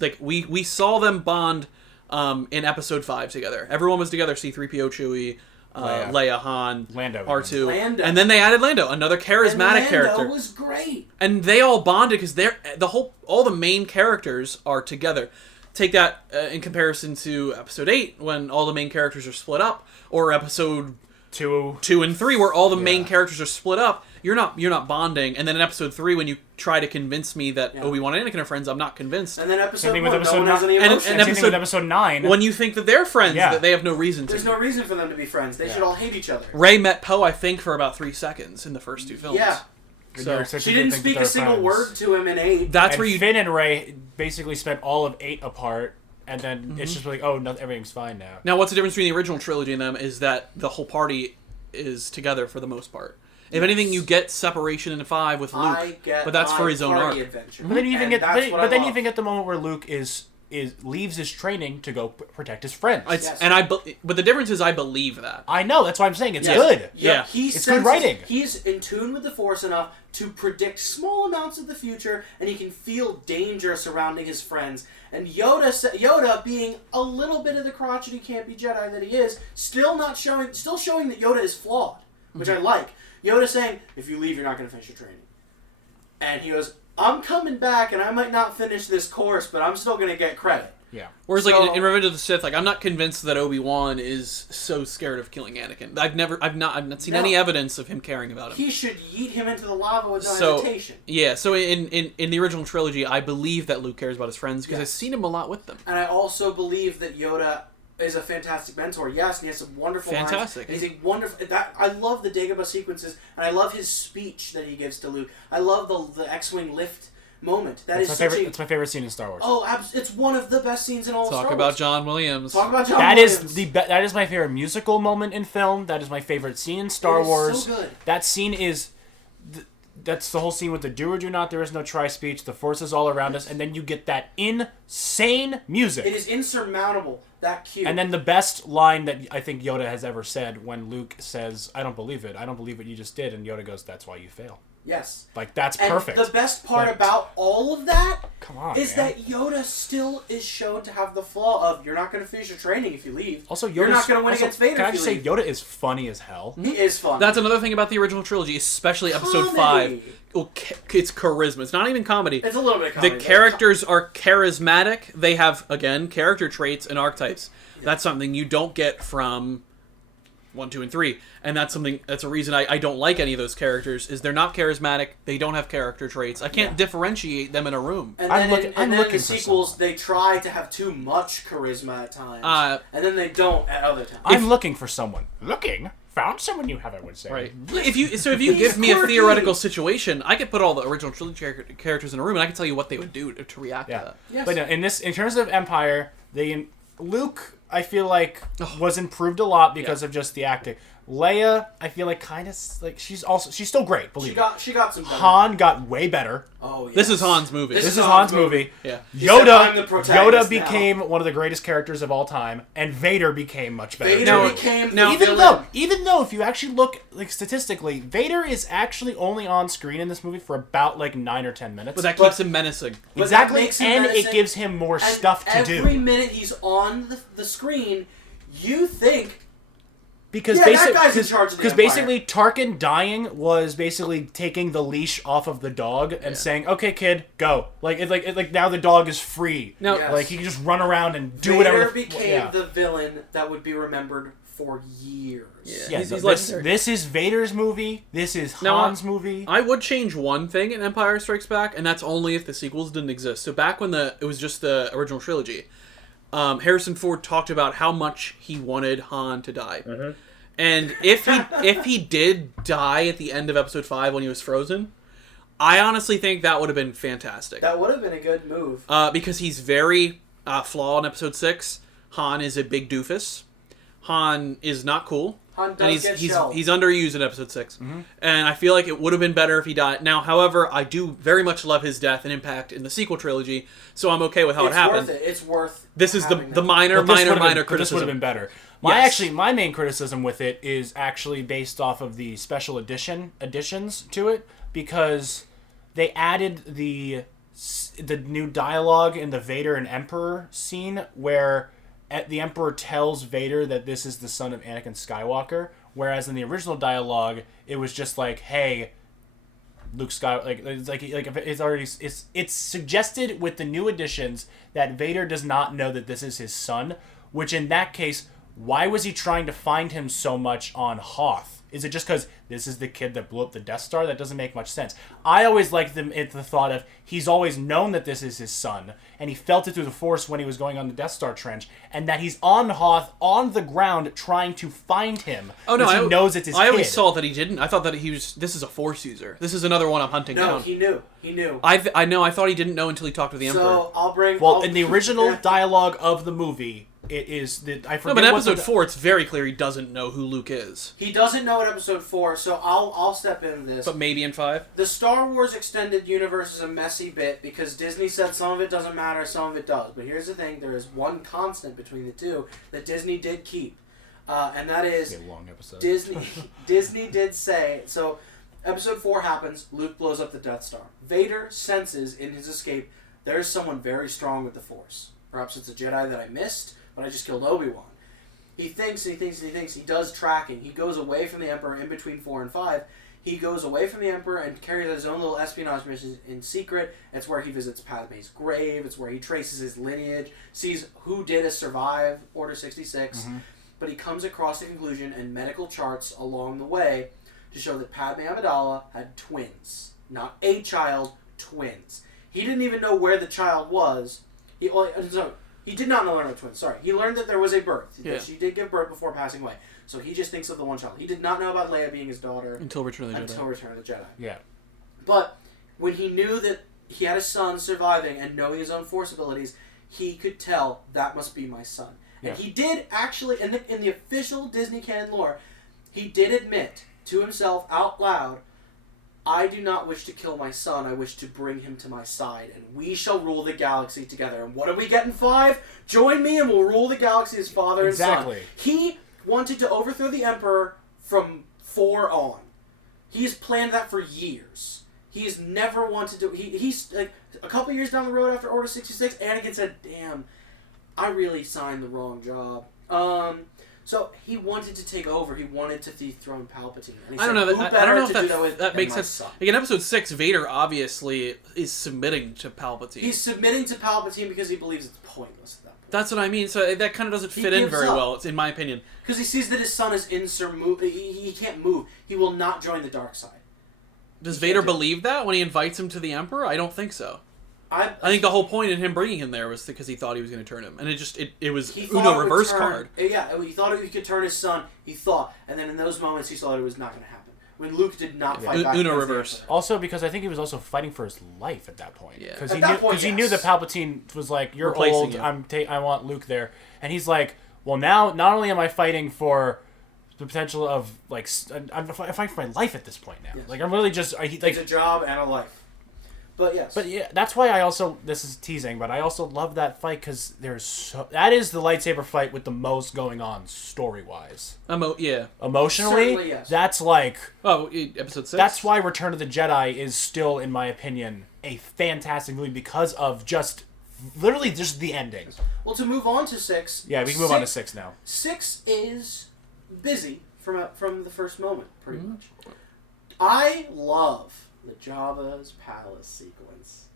like, we saw them bond in Episode 5 together. Everyone was together, C-3PO, Chewie, Leia, Han, Lando. R2. Lando. And then they added Lando, another charismatic and character. Lando was great. And they all bonded because all the main characters are together. Take that in comparison to Episode 8 when all the main characters are split up, or Episode 2 and 3 where all the main characters are split up. You're not bonding. And then in Episode 3 when you try to convince me that Obi-Wan and Anakin are friends, I'm not convinced. And then Episode thing 1, with Episode no one has 9. any And- emotion. and Same thing with Episode- Episode 9. When you think that they're friends, Yeah. that they have no reason to. There's no reason for them to be friends. They should all hate each other. Rey met Poe, I think, for about 3 seconds in the first 2 films. Yeah. So She didn't speak a single word to him in 8. that's And where you. Finn and Rey basically spent all of 8 apart, and then it's just like, oh, no, everything's fine now. Now, what's the difference between the original trilogy and them is that the whole party is together for the most part. If anything, you get separation in 5 with Luke, I get but that's my for his own party arc. adventure. But then you even And get, that's what I but then you love. even get the moment where Luke leaves his training to go protect his friends. It's, and but the difference is I believe that. I know, that's why I'm saying it's Yes. good. Yeah. He It's good senses- writing. He's in tune with the Force enough to predict small amounts of the future, and he can feel danger surrounding his friends. And Yoda, being a little bit of the crotchety, campy Jedi that he is, still showing that Yoda is flawed, which I like. Yoda saying, "If you leave, you're not going to finish your training," and he goes, "I'm coming back, and I might not finish this course, but I'm still going to get credit." Yeah. Whereas, So- like in Revenge of the Sith, like I'm not convinced that Obi-Wan is so scared of killing Anakin. I've not seen No. any evidence of him caring about him. He should yeet him into the lava with no So hesitation. yeah, so in the original trilogy, I believe that Luke cares about his friends because Yes. I've seen him a lot with them. And I also believe that Yoda is a fantastic mentor. Yes, and he has some wonderful Fantastic. lines. And he's a wonderful. I love the Dagobah sequences, and I love his speech that he gives to Luke. I love the X-wing lift moment. That's my favorite scene in Star Wars. It's one of the best scenes in all of Talk Star about Wars. John Williams. Talk about John That Williams. is that is my favorite musical moment in film. That is my favorite scene in Star It is Wars. so good. That scene is that's the whole scene with the do or do not, there is no try speech, the Force is all around us, and then you get that insane music. It is insurmountable. That cue. And then the best line that I think Yoda has ever said when Luke says, "I don't believe it. I don't believe what you just did," and Yoda goes, "That's why you fail." yes. Like, that's And perfect. the best part Like, about all of that come on, is man. that Yoda still is shown to have the flaw of you're not going to finish your training if you leave. Also, you're not going to win against Vader Can I if you just say leave. Yoda is funny as hell? He is fun. That's another thing about the original trilogy, especially Episode Comedy. 5. Well, it's charisma. It's not even comedy. It's a little bit of comedy. The characters are charismatic. They have, again, character traits and archetypes. That's something you don't get from 1, 2, and 3. And that's a reason I don't like any of those characters, is they're not charismatic, they don't have character traits. I can't differentiate them in a room. And I'm then, looking- in, I'm and then looking in the for sequels, someone. they try to have too much charisma at times. And then they don't at other times. I'm looking for someone. Looking found someone you haven't, would say. Right. If you give me a quirky. theoretical situation, I could put all the original trilogy characters in a room, and I can tell you what they would do to react to Yeah. that. Yes. But no, in terms of Empire, Luke, I feel like was improved a lot because of just the acting. Leia, I feel like kind of like she's still great. Believe me. She got some. Better. Han got way better. Oh, yes. This is Han's movie. This This is Han's movie. Yeah. Except I'm the Yoda protagonist became one of the greatest characters of all time, and Vader became much better. Vader Now- became now- the villain. Even though, if you actually look like statistically, Vader is actually only on screen in this movie for about like 9 or 10 minutes. But that keeps him menacing. But exactly, that makes him and menacing, it gives him more and stuff to do. Every minute he's on the screen, you think. Because Yeah, that guy's in charge of the Empire. basically Tarkin dying was basically taking the leash off of the dog and saying, "Okay, kid, go." Like now the dog is free. Now, Yes. Like he can just run around and do Vader whatever. became the villain that would be remembered for years. Yeah, He's this, legendary. this is Vader's movie. This is Now, Han's movie. I would change one thing in Empire Strikes Back, and that's only if the sequels didn't exist. So back when it was just the original trilogy, Harrison Ford talked about how much he wanted Han to die. Mm-hmm. And if he did die at the end of Episode 5 when he was frozen, I honestly think that would have been fantastic. That would have been a good move. Because he's very flawed in Episode 6. Han is a big doofus. Han is not cool. Han does and he's get he's shelled. he's underused in Episode 6. Mm-hmm. And I feel like it would have been better if he died. Now, however, I do very much love his death and impact in the sequel trilogy, so I'm okay with how it happened. Worth it. It's worth. This is the having that. minor But this would've been- criticism. This would have been better. Yes. My main criticism with it is actually based off of the special additions to it, because they added the new dialogue in the Vader and Emperor scene where the Emperor tells Vader that this is the son of Anakin Skywalker, whereas in the original dialogue it was just like, "Hey, Luke Skywalker," it's suggested with the new additions that Vader does not know that this is his son, which in that case, why was he trying to find him so much on Hoth? Is it just because this is the kid that blew up the Death Star? That doesn't make much sense. I always liked the thought of he's always known that this is his son, and he felt it through the Force when he was going on the Death Star trench, and that he's on Hoth, on the ground, trying to find him. Oh no, because he knows it's his kid. I always saw that he didn't. I thought that he was. This is a Force user. This is another one I'm hunting No, down. he knew. He knew. I know. I thought he didn't know until he talked to the Emperor. So I'll bring. Well, I'll- in the original dialogue of the movie, it is that I No, forget. but in what Episode 4, it's very clear he doesn't know who Luke is. He doesn't know in Episode 4, so I'll step into this. But maybe in 5. The Star Wars extended universe is a messy bit because Disney said some of it doesn't matter, some of it does. But here's the thing: there is one constant between the two that Disney did keep, and that is a long episode. Disney. Disney did say so. Episode 4 happens. Luke blows up the Death Star. Vader senses in his escape there is someone very strong with the Force. Perhaps it's a Jedi that I missed, but I just killed Obi-Wan. He thinks and he thinks and he thinks. He does tracking. He goes away from the Emperor in between 4 and 5. He goes away from the Emperor and carries out his own little espionage mission in secret. It's where he visits Padme's grave. It's where he traces his lineage, sees who did survive Order 66. Mm-hmm. But he comes across the conclusion and medical charts along the way to show that Padme Amidala had twins. Not a child, twins. He didn't even know where the child was. He did not know there were twins. Sorry. He learned that there was a birth. Yeah. She did give birth before passing away. So he just thinks of the one child. He did not know about Leia being his daughter Until Return of the Jedi. until Return of the Jedi. Yeah. But when he knew that he had a son surviving and knowing his own Force abilities, he could tell that must be my son. Yeah. And he did actually, in the official Disney canon lore, he did admit to himself out loud, I do not wish to kill my son, I wish to bring him to my side, and we shall rule the galaxy together. And what do we get in 5? Join me and we'll rule the galaxy as father Exactly. and son. He wanted to overthrow the Emperor from 4 on. He's planned that for years. He's never wanted to... He's like a couple years down the road after Order 66, Anakin said, damn, I really signed the wrong job. So he wanted to take over. He wanted to dethrone Palpatine. And he I don't said, know. "Who I better don't know to do if with that than makes my sense. son?" Like in Episode 6, Vader obviously is submitting to Palpatine. He's submitting to Palpatine because he believes it's pointless at that point. That's what I mean. So that kind of doesn't He fit in gives very up. well, in my opinion. Because he sees that his son is insurmountable. He can't move. He will not join the dark side. Does He Vader can't do it. believe that when he invites him to the Emperor? I don't think so. I think the whole point in him bringing him there was because he thought he was going to turn him, and it was he Uno thought it would reverse turn- card. Yeah, he thought he could turn his son. He thought, and then in those moments, he saw that it was not going to happen. When Luke did not fight back. Uno against the reverse. Emperor. Also, because I think he was also fighting for his life at that point. Yeah. Because At that point, he knew that yes. Palpatine was like, "You're Replacing old. you. I want Luke there," and he's like, "Well, now not only am I fighting for the potential of like I'm fighting for my life at this point now. Yes. Like I'm really just It's a job and a life. But yes. But yeah, that's why I also, this is teasing, but I also love that fight because that is the lightsaber fight with the most going on story-wise. Yeah. Emotionally, Certainly, yes. that's like, Episode 6? that's why Return of the Jedi is still, in my opinion, a fantastic movie because of literally just the ending. Well, to move on to 6. Yeah, we can move on to 6 now. 6 is busy from the first moment, pretty much. I love the Jabba's palace sequence.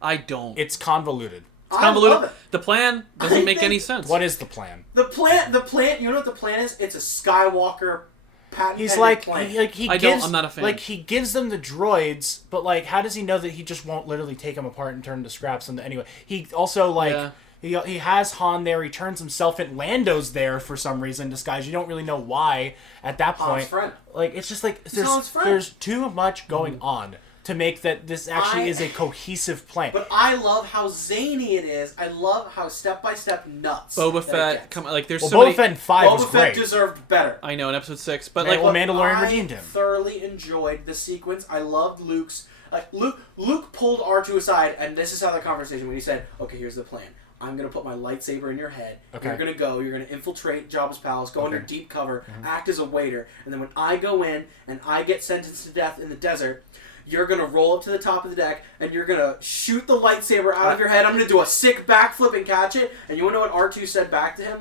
I don't. It's convoluted. It's convoluted. I love it. The plan doesn't make any sense. What is the plan? The plan, you know what the plan is? It's a Skywalker patent. He's like, plan. I'm not a fan. Like, he gives them the droids, but, like, how does he know that he just won't literally take them apart and turn them to scraps? And anyway, he also, like, he has Han there, he turns himself in. Lando's there for some reason, disguised. You don't really know why at that point. Han's friend. Like, it's just like, Han's friend. there's too much going on to make that this actually is a cohesive plan. But I love how zany it is. I love how step-by-step nuts. Boba that it Fett, gets. like there's Well, so Boba many. Fett in 5 was Boba Fett great. deserved better. I know in episode 6, but Man, like well, Mandalorian redeemed him. I thoroughly enjoyed the sequence. I loved Luke's. Luke pulled R2 aside, and this is how the conversation when he said, "Okay, here's the plan. I'm gonna put my lightsaber in your head. Okay. You're gonna go. You're gonna infiltrate Jabba's palace. Go under deep cover. Mm-hmm. Act as a waiter. And then when I go in and I get sentenced to death in the desert." You're going to roll up to the top of the deck, and you're going to shoot the lightsaber out of your head. I'm going to do a sick backflip and catch it. And you want to know what R2 said back to him?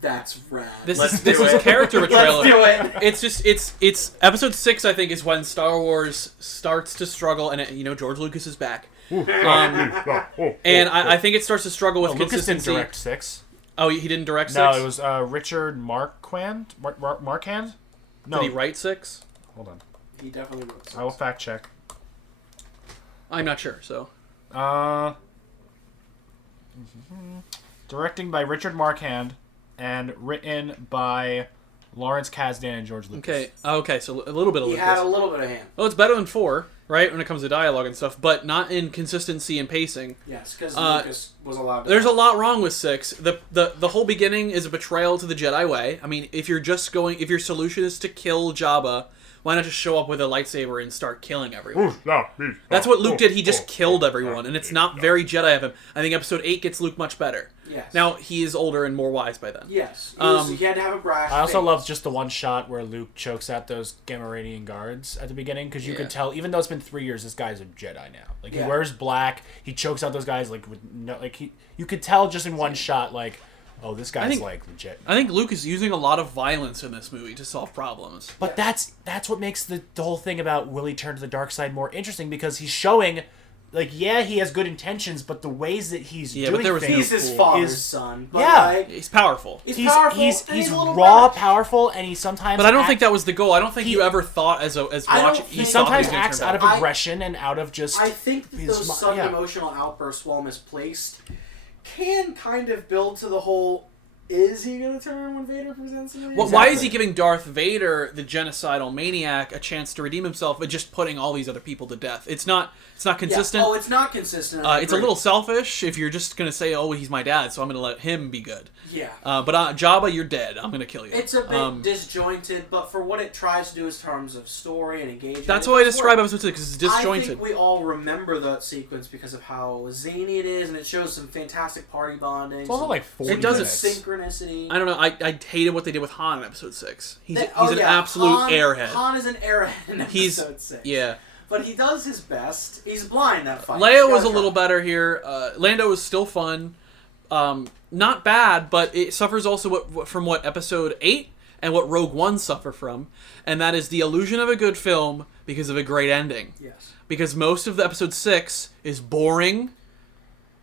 That's rad. This Let's is do it. character betrayal. Let's do it. It's just it's episode 6. I think is when Star Wars starts to struggle, and George Lucas is back. And I think it starts to struggle with Lucas consistency. didn't direct 6. Oh, he didn't direct 6. No, it was Richard Marquand. Marquand? No. Did he write 6? Hold on. He definitely wrote I will fact check. I'm not sure. So Directing by Richard Marquand and written by Lawrence Kasdan and George Lucas. Okay, so a little bit of He Lucas. had a little bit of hand. Well, it's better than 4, right? When it comes to dialogue and stuff, but not in consistency and pacing. Yes, because Lucas was allowed to. There's a lot wrong with 6. The whole beginning is a betrayal to the Jedi way. I mean, if your solution is to kill Jabba, why not just show up with a lightsaber and start killing everyone? That's what Luke did. He just killed everyone, and it's not very Jedi of him. I think episode 8 gets Luke much better. Yes. Now, he is older and more wise by then. Yes. He had to have a brash I also face. love just the one shot where Luke chokes out those Gamorrean guards at the beginning, because you Yeah. could tell, even though it's been 3 years, this guy's a Jedi now. Like, he Yeah. wears black, he chokes out those guys, like, with no, like, you could tell just in one shot, like, oh, this guy's, like, legit. I think Luke is using a lot of violence in this movie to solve problems. But that's what makes the whole thing about will he turn to the dark side more interesting, because he's showing, like, yeah, he has good intentions, but the ways that he's doing but there was no things... He's his Cool. father's Is- son. But Yeah. like, He's powerful. he's He's powerful. he's and a little raw, brash. powerful, and he sometimes... But I don't think that was the goal. I don't think He- you ever thought as I don't watching. think- He sometimes gonna acts turn out of bad. aggression and out of just... I think that his those sudden yeah. emotional outbursts, while misplaced, can kind of build to the whole. Is he gonna turn when Vader presents him? Well, why is he giving Darth Vader, the genocidal maniac, a chance to redeem himself, but just putting all these other people to death? It's not consistent. Yeah. Oh, it's not consistent. I It's a agree. little selfish if you're just gonna say, "Oh, he's my dad, so I'm gonna let him be good." Yeah. But Jabba, you're dead. I'm gonna kill you. It's a bit disjointed, but for what it tries to do in terms of story and engagement, That's it how I does describe work. episode 6, because it's I disjointed. think we all remember that sequence because of how zany it is, and it shows some fantastic party bonding. It's also some- like 40 It doesn't minutes. synchronicity. I don't know. I hated what they did with Han in episode 6. He's an yeah, absolute Han, airhead. Han is an airhead in He's episode 6. yeah. But he does his best. He's blind that fight. Leia He's was a gotta little try. better here. Lando was still fun. Not bad, but it suffers also from what episode 8 and what Rogue One suffer from, and that is the illusion of a good film because of a great ending. Yes. Because most of the episode 6 is boring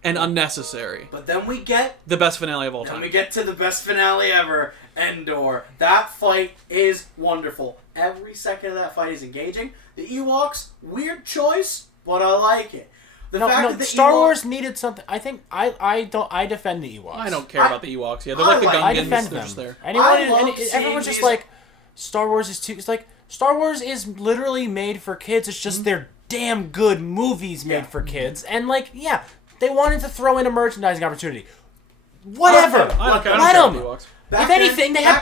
and unnecessary. But then we get The best finale of all Then time. we get to the best finale ever, Endor. That fight is wonderful. Every second of that fight is engaging. The Ewoks, weird choice, but I like it. The fact that the Star Ewoks- Wars needed something. I think I defend the Ewoks. I don't care about the Ewoks. Yeah, they're like the I Gungans. defend They're them. just there. Everyone's just like, Star Wars is too. It's like Star Wars is literally made for kids. It's just they're damn good movies made for kids, and like they wanted to throw in a merchandising opportunity. Whatever. I don't care Let about them. the Ewoks. If anything, they had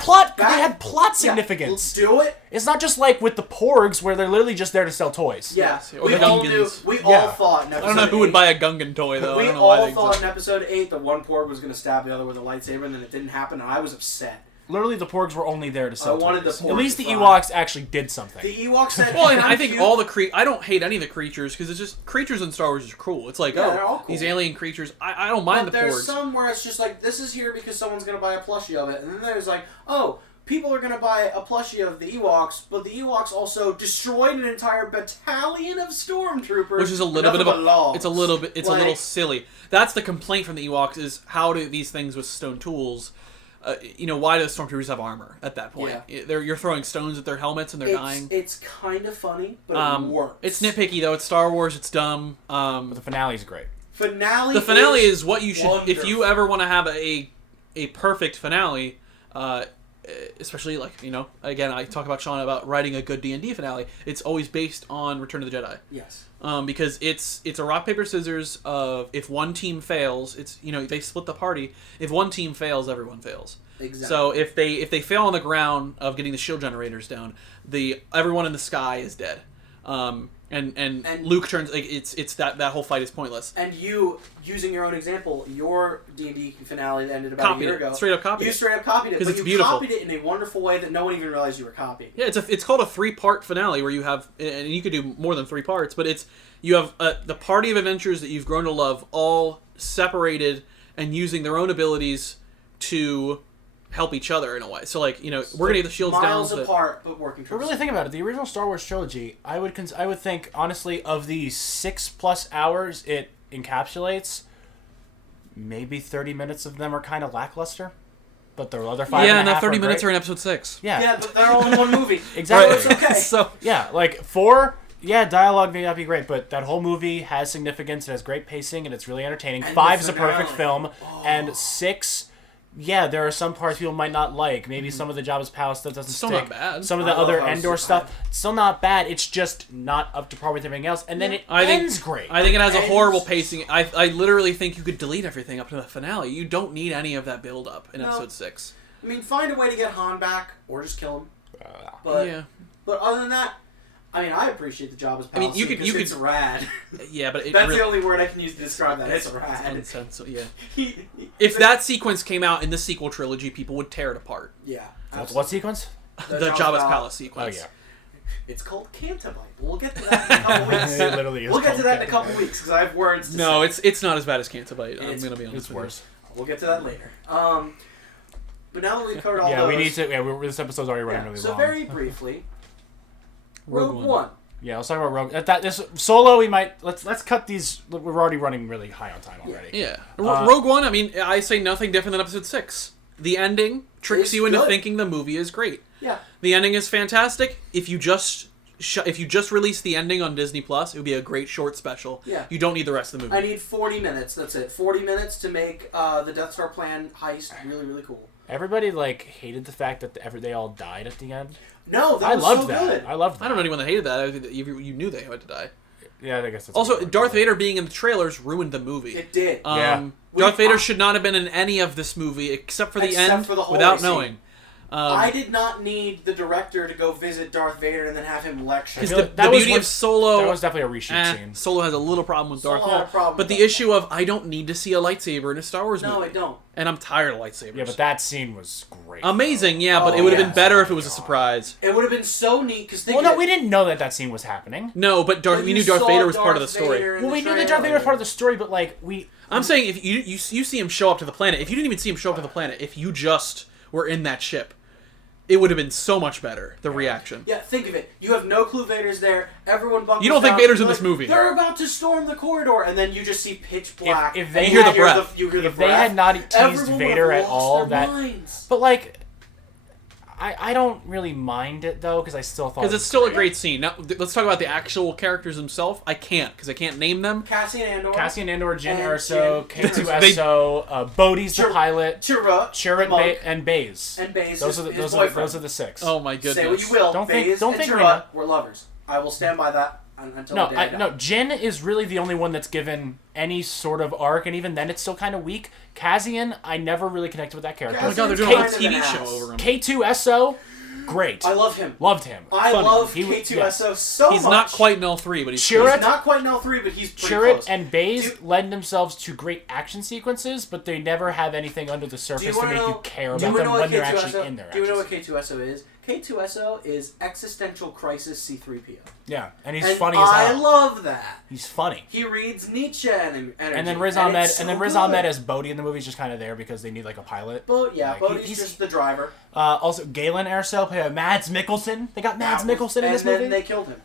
plot significance. Let's do it. It's not just like with the Porgs where they're literally just there to sell toys. Yeah, Or we the all Gungans. knew. We Yeah. all thought in episode I don't know who would 8 buy a Gungan toy though. I We don't know why all they thought exist. in episode 8 that one Porg was going to stab the other with a lightsaber, and then it didn't happen, and I was upset. Literally, the Porgs were only there to sell wanted toys. the Porgs At least the to Ewoks actually did something. The Ewoks said, Well, and "Hey, I I'm think cute." all the I don't hate any of the creatures because it's just creatures in Star Wars is cool. It's like Yeah, they're all cool. these alien creatures. I don't mind But the there's Porgs. some where it's just like, this is here because someone's going to buy a plushie of it, and then there's like, oh, people are going to buy a plushie of the Ewoks, but the Ewoks also destroyed an entire battalion of stormtroopers. Which is a little bit of Nothing but a. logs. It's a little bit. It's a Like- little silly. That's the complaint from the Ewoks is how do these things with stone tools. Why do the stormtroopers have armor at that point? You're throwing stones at their helmets and they're dying. It's kind of funny, but it works. It's nitpicky though. It's Star Wars. It's dumb. But the finale's great. The finale is what you should. wonderful. If you ever want to have a perfect finale, especially like again, I talk about Sean about writing a good D&D finale. It's always based on Return of the Jedi. Yes. Because it's a rock paper scissors of if one team fails, it's they split the party. If one team fails, everyone fails. Exactly. So if they fail on the ground of getting the shield generators down, everyone in the sky is dead. And Luke turns like it's that whole fight is pointless. And you, using your own example, your D&D finale that ended about a year ago. Straight up copied You it. straight up copied it, 'Cause but it's you beautiful. copied it in a wonderful way that no one even realized you were copying. Yeah, it's called a 3-part finale where you have, and you could do more than 3 parts, but you have the party of adventurers that you've grown to love all separated and using their own abilities to help each other in a way. So like we're gonna get the shields miles down. apart, but working But towards. really think about it. The original Star Wars trilogy, I would think honestly of the 6+ hours it encapsulates, maybe 30 minutes of them are kind of lackluster, but the other 5 Yeah, and a and half that 30 are minutes great. are in episode 6. Yeah, but they're all in one movie. Exactly. So it's okay. So Yeah, like 4, dialogue may not be great, but that whole movie has significance, it has great pacing, and it's really entertaining. And 5's the a perfect finale. film, and 6, there are some parts people might not like. Maybe some of the Jabba's Palace stuff doesn't Still stick. not bad. Some of I the love other how it's Endor so stuff, still not bad. It's just not up to par with everything else, and then it I think ends great. I think it has a Ends- horrible pacing. I literally think you could delete everything up to the finale. You don't need any of that build up in No. episode 6. I mean, find a way to get Han back, or just kill him. But Yeah. but other than that, I mean, I appreciate the Jabba's I mean, Palace you could- because you it's could- rad. Yeah, but it That's really, the only word I can use to describe that. It's it's rad. nonsensical. Yeah. He- If that sequence came out in the sequel trilogy, people would tear it apart. Yeah. What sequence? The Jabba's Palace sequence. Oh yeah. It's called Cantabite. We'll get to that in a couple weeks. It literally is We'll get to called that in a Cantabite. couple weeks because I have words to No, say. it's not as bad as Cantabite. I'm It's- gonna be honest. It's with you. worse. We'll get to that later. But now that we've covered all Yeah, those, we need to. Yeah, this episode's already running yeah, really so long. very briefly, Rogue Rogue One. One. Yeah, let's talk about Rogue. This Solo, we might let's cut these. We're already running really high on time already. Yeah. Rogue One, I mean, I say nothing different than episode 6. The ending tricks It's you into good. thinking the movie is great. Yeah. The ending is fantastic. If you just release the ending on Disney Plus, it would be a great short special. Yeah. You don't need the rest of the movie. I need 40 minutes. That's it. 40 minutes to make the Death Star plan heist really, really cool. Everybody hated the fact that they all died at the end. No, that I was loved so that. good. I loved that. I don't know anyone that hated that. I think that you knew they had to die. Yeah, I guess that's Also, a good Darth point. Vader being in the trailers ruined the movie. It did. Yeah. Darth Vader should not have been in any of this movie except for the Except end for the hallway without scene. knowing. I did not need the director to go visit Darth Vader and then have him lecture. Because feel the, like that the was beauty one- of Solo... That was definitely a reshoot scene. Solo has a little problem with Darth Solo had a Maul. problem But with the that. issue of, I don't need to see a lightsaber in a Star Wars No, movie. I don't. And I'm tired of lightsabers. Yeah, but that scene was great. Amazing, yeah, but Oh, it would have yeah. been better if it was a surprise. It would have been so neat because Well, no, we didn't know that scene was happening. No, but we knew Darth Vader was part of the story. Well, we knew that Darth Vader was part of the story, but I'm saying if you see him show up to the planet, if you didn't even see him show up to the planet, if you just were in that ship, it would have been so much better, the reaction. Yeah, think of it. You have no clue Vader's there. Everyone bunkers You don't think down. Vader's in They're this movie. They're about to storm the corridor, and then you just see pitch black. if they and hear the you breath. you hear the If they breath, had not teased everyone would Vader have at lost all, their that. minds. But I don't really mind it though because I still thought Because it's still a great scene. Now, let's talk about the actual characters themselves. I can't, because I can't name them. Cassian Andor, Jin and Erso, Jin. K2SO, Bodhi's the pilot, Chirrut, and Baze. and Baze. Those are the 6. Oh my goodness. Say what you will. Don't Baze think and Rena. Chirrut were lovers. I will stand by that until the day I die. No, Jin is really the only one that's given any sort of arc, and even then it's still kind of weak. Cassian, I never really connected with that character. Oh my god, they're doing a whole TV show over him. K2SO, great. I love him. Loved him. I Funny. love He was- K2SO so He's much. not quite in L3, but he's Chirrut- He's not quite in L3, but he's pretty Chirrut close. and Baze Do- lend themselves to great action sequences, but they never have anything under the surface to wanna make know- you care do you about them know when what they're K2SO actually in their Do you know actions. what K2SO is? K2SO is existential crisis C-3PO. Yeah, and he's And funny as I hell. love that. He's funny. He reads Nietzsche and energy. And then Riz Ahmed, it's so and then Riz good. Ahmed as Bodhi in the movie is just kind of there because they need like a pilot. But yeah, Like, Bodhi's he's- just the driver. Also, Galen Erso played Mads Mikkelsen. They got Mads Mikkelsen in this And movie. then they killed him.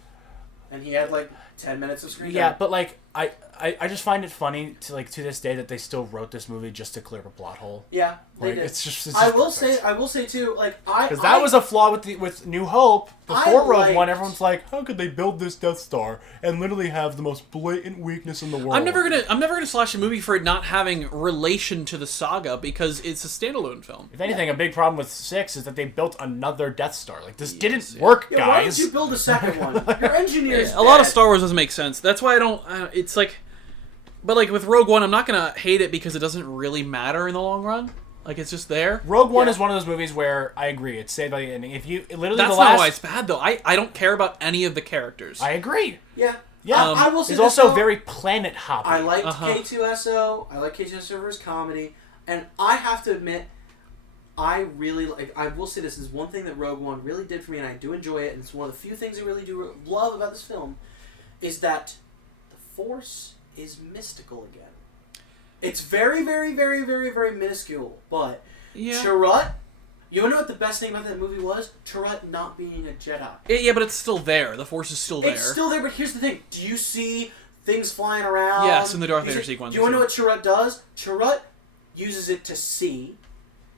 And he had like 10 minutes of screen Yeah, time. but like I just find it funny to this day that they still wrote this movie just to clear up a plot hole. Yeah, they Like, did. it's just I will say too, like because that was a flaw with New Hope. I Before Rogue liked- One, everyone's like, how could they build this Death Star and literally have the most blatant weakness in the world? I'm never gonna slash a movie for it not having relation to the saga because it's a standalone film. If anything, a big problem with 6 is that they built another Death Star. Like this didn't yeah. work, Yeah, why guys. did you build a second one? Your engineer's A lot of dead. Star Wars doesn't make sense. That's why I don't. It's like, but like with Rogue One, I'm not gonna hate it because it doesn't really matter in the long run. Like it's just there. Rogue One Yeah. is one of those movies where I agree it's saved by the ending. If you literally That's the not last, why it's bad though. I don't care about any of the characters. I agree. Yeah. Yeah, I will say it's this, also though. very planet hoppy. I liked Uh-huh. K2SO. I like K2SO for his comedy. And I have to admit, I really like. I will say this is one thing that Rogue One really did for me, and I do enjoy it. And it's one of the few things I really do love about this film, is that the Force is mystical again. It's very, very, very, very, very minuscule, but yeah. Chirrut. You wanna know what the best thing about that movie was? Chirrut not being a Jedi. Yeah, but it's still there. The Force is still there. It's still there, but here's the thing. Do you see things flying around? Yes, in the Darth You Vader see- sequence. Do you want to know what Chirrut does? Chirrut uses it to see.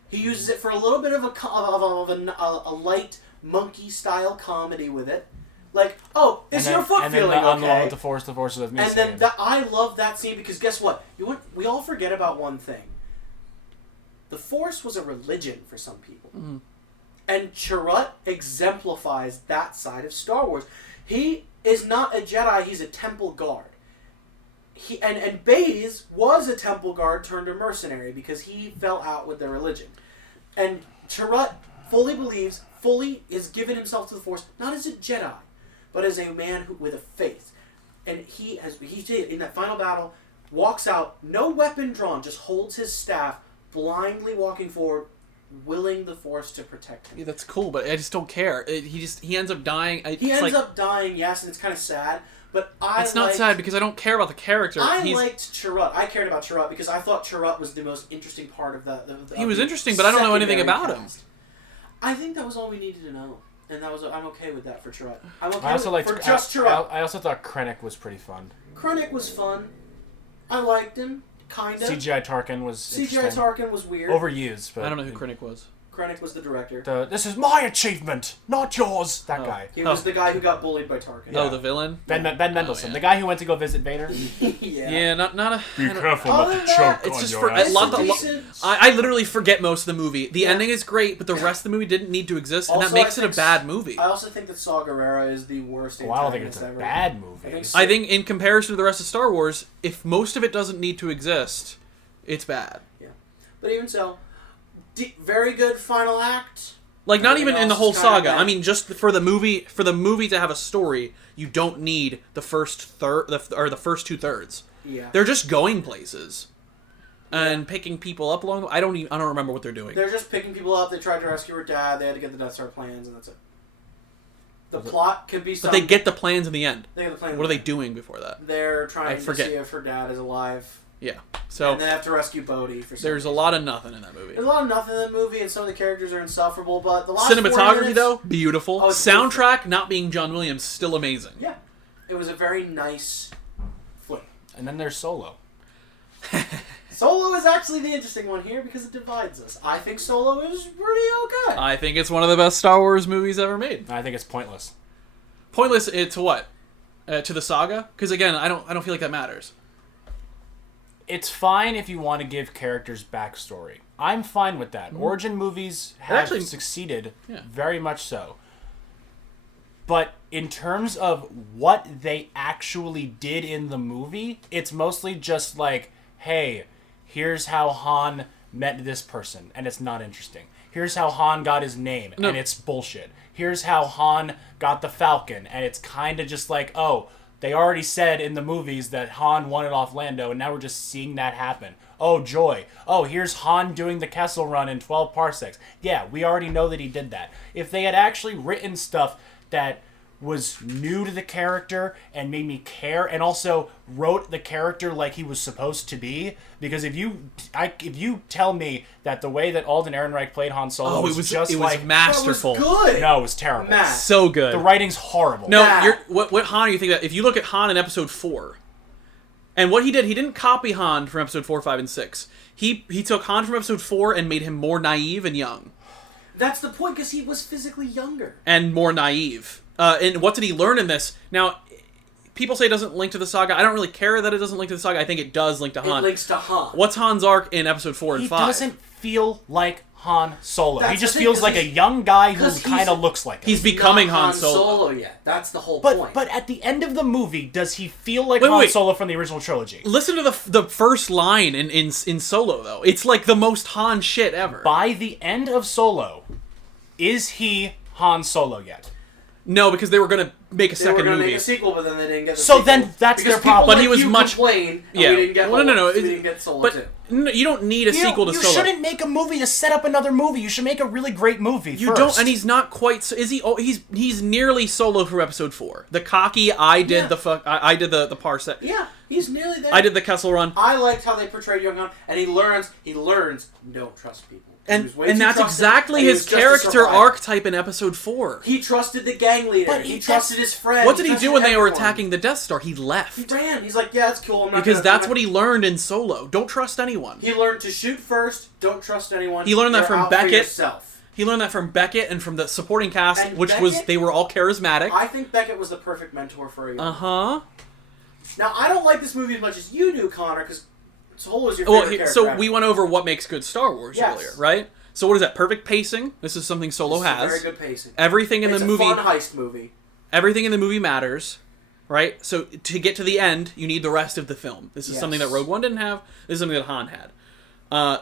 He uses it for a little bit of a light monkey-style comedy with it. Like, oh, is your foot feeling on the one okay? with the Force is with me. And then I love that scene because guess what? We all forget about one thing. The Force was a religion for some people. Mhm. And Chirrut exemplifies that side of Star Wars. He is not a Jedi, he's a temple guard. And Baze was a temple guard turned a mercenary because he fell out with their religion. And Chirrut fully is given himself to the Force, not as a Jedi, but as a man with a faith. And he did, in that final battle, walks out, no weapon drawn, just holds his staff, blindly walking forward, willing the Force to protect him. Yeah, that's cool, but I just don't care. He ends up dying. He ends up dying, yes, and it's kind of sad. But It's not sad because I don't care about the character. I liked Chirrut. I cared about Chirrut because I thought Chirrut was the most interesting part of the He was interesting, but I don't know anything secondary about him. cast. I think that was all we needed to know, and I'm okay with that for Chirrut. I'm okay I also with, liked for just Chirrut. I also thought Krennic was pretty fun. Krennic was fun. I liked him, kinda. CGI Tarkin was CGI interesting. Tarkin was weird. Overused, but I don't know who Krennic was. Krennic was the director. This is my achievement, not yours. That Oh. guy. He was the guy who got bullied by Tarkin. Oh, the villain. Ben Mendelsohn, yeah. the guy who went to go visit Vader. Yeah, not a. Be I don't- careful Other not to than choke that, It's on just your for a ass. lot. decent. I literally forget most of the movie. The Yeah. ending is great, but the rest of the movie didn't need to exist, and Also, that makes I it a think bad movie. I also think that Saw Gerrera is the worst Well, I don't think it's antagonist a ever. bad movie. I think so. I think in comparison to the rest of Star Wars, if most of it doesn't need to exist, it's bad. But even so, very good final act. Like not Everything even in the else whole is kinda saga. bad. I mean, just for the movie to have a story, you don't need the first third or the first 2/3. Yeah. They're just going places and picking people up along. I don't remember what they're doing. They're just picking people up. They tried to rescue her dad. They had to get the Death Star plans, and that's it. The plot could be But something. they get the plans in the end. They get the plans. What are they doing before that? They're trying to forget. see if her dad is alive. Yeah. So And they have to rescue Bodhi for some there's a reason. lot of nothing in that movie. There's a lot of nothing in the movie, and some of the characters are insufferable, but the last 40 Cinematography minutes, though, beautiful. Oh, it's Soundtrack not being John Williams, still amazing. Yeah. It was a very nice flick. And then there's Solo. Solo is actually the interesting one here because it divides us. I think Solo is pretty okay. I think it's one of the best Star Wars movies ever made. I think it's pointless. Pointless to what? To the saga? Because again, I don't feel like that matters. It's fine if you want to give characters backstory. I'm fine with that. Origin movies have actually- succeeded, Yeah. very much so. But in terms of what they actually did in the movie, it's mostly just like, hey, here's how Han met this person, and it's not interesting. Here's how Han got his name, and it's bullshit. Here's how Han got the Falcon, and it's kind of just like, oh, they already said in the movies that Han won it off Lando, and now we're just seeing that happen. Oh, joy. Oh, here's Han doing the Kessel Run in 12 parsecs. Yeah, we already know that he did that. If they had actually written stuff that was new to the character and made me care, and also wrote the character like he was supposed to be, because if you tell me that the way that Alden Ehrenreich played Han Solo was just it like was masterful. That was good. no, it was terrible. Matt. So good. The writing's horrible. No, Matt. what Han are you thinking about? If you look at Han in Episode 4, and what he didn't copy Han from Episode 4, 5, and 6. He took Han from Episode 4 and made him more naive and young. That's the point, because he was physically younger. And more naive. And what did he learn in this? Now, people say it doesn't link to the saga. I don't really care that it doesn't link to the saga. I think it does link to Han. It links to Han. What's Han's arc in Episode 4 and He 5? doesn't feel like Han Solo. That's He just the thing, feels 'cause like a he's- young guy who 'cause kind of looks like him. He's becoming Not Han Solo. yet. That's the whole point. But at the end of the movie, does he feel like Wait, Han wait. Solo from the original trilogy? Listen to the first line in Solo, though. It's like the most Han shit ever. By the end of Solo, is he Han Solo yet? No, because they were going to make a they were second going to movie. make a sequel, but then they didn't get the So sequel. then that's Because their problem. people But he like was you much- complain, and Yeah. we didn't get Well, no. we didn't get Solo But 2. no, you don't need a sequel to you Solo. shouldn't make a movie to set up another movie. You should make a really great movie You first. don't, and he's not quite. Is he? Oh, he's nearly Solo through Episode 4. The cocky, I did Yeah. the fuck. I did the parsec. Yeah, he's nearly there. I did the Kessel Run. I liked how they portrayed young Han, and he learns, don't trust people. He And was way too that's trusting, exactly and he his was just a character survivor. archetype in Episode 4. He trusted the gang leader. But he he- trusted his friend. What did he trusted do when they were everyone. attacking the Death Star? He left. He ran. He's like, yeah, that's cool. I'm not Because gonna, that's what he learned in Solo. Don't trust anyone. He learned to shoot first. Don't trust anyone. He learned that You're from out for Beckett. yourself. He learned that from Beckett and from the supporting cast, And which was Beckett- they were all charismatic. I think Beckett was the perfect mentor for a young. Uh-huh. Now, I don't like this movie as much as you do, Connor, because Solo's your favorite Well, character. so ever. we went over what makes good Star Wars Yes. earlier, right? So what is that? Perfect pacing. This is something Solo This is has. very good pacing. Everything in It's the a movie. fun heist movie. Everything in the movie matters, right? So to get to the end, you need the rest of the film. This is Yes. something that Rogue One didn't have. This is something that Han had,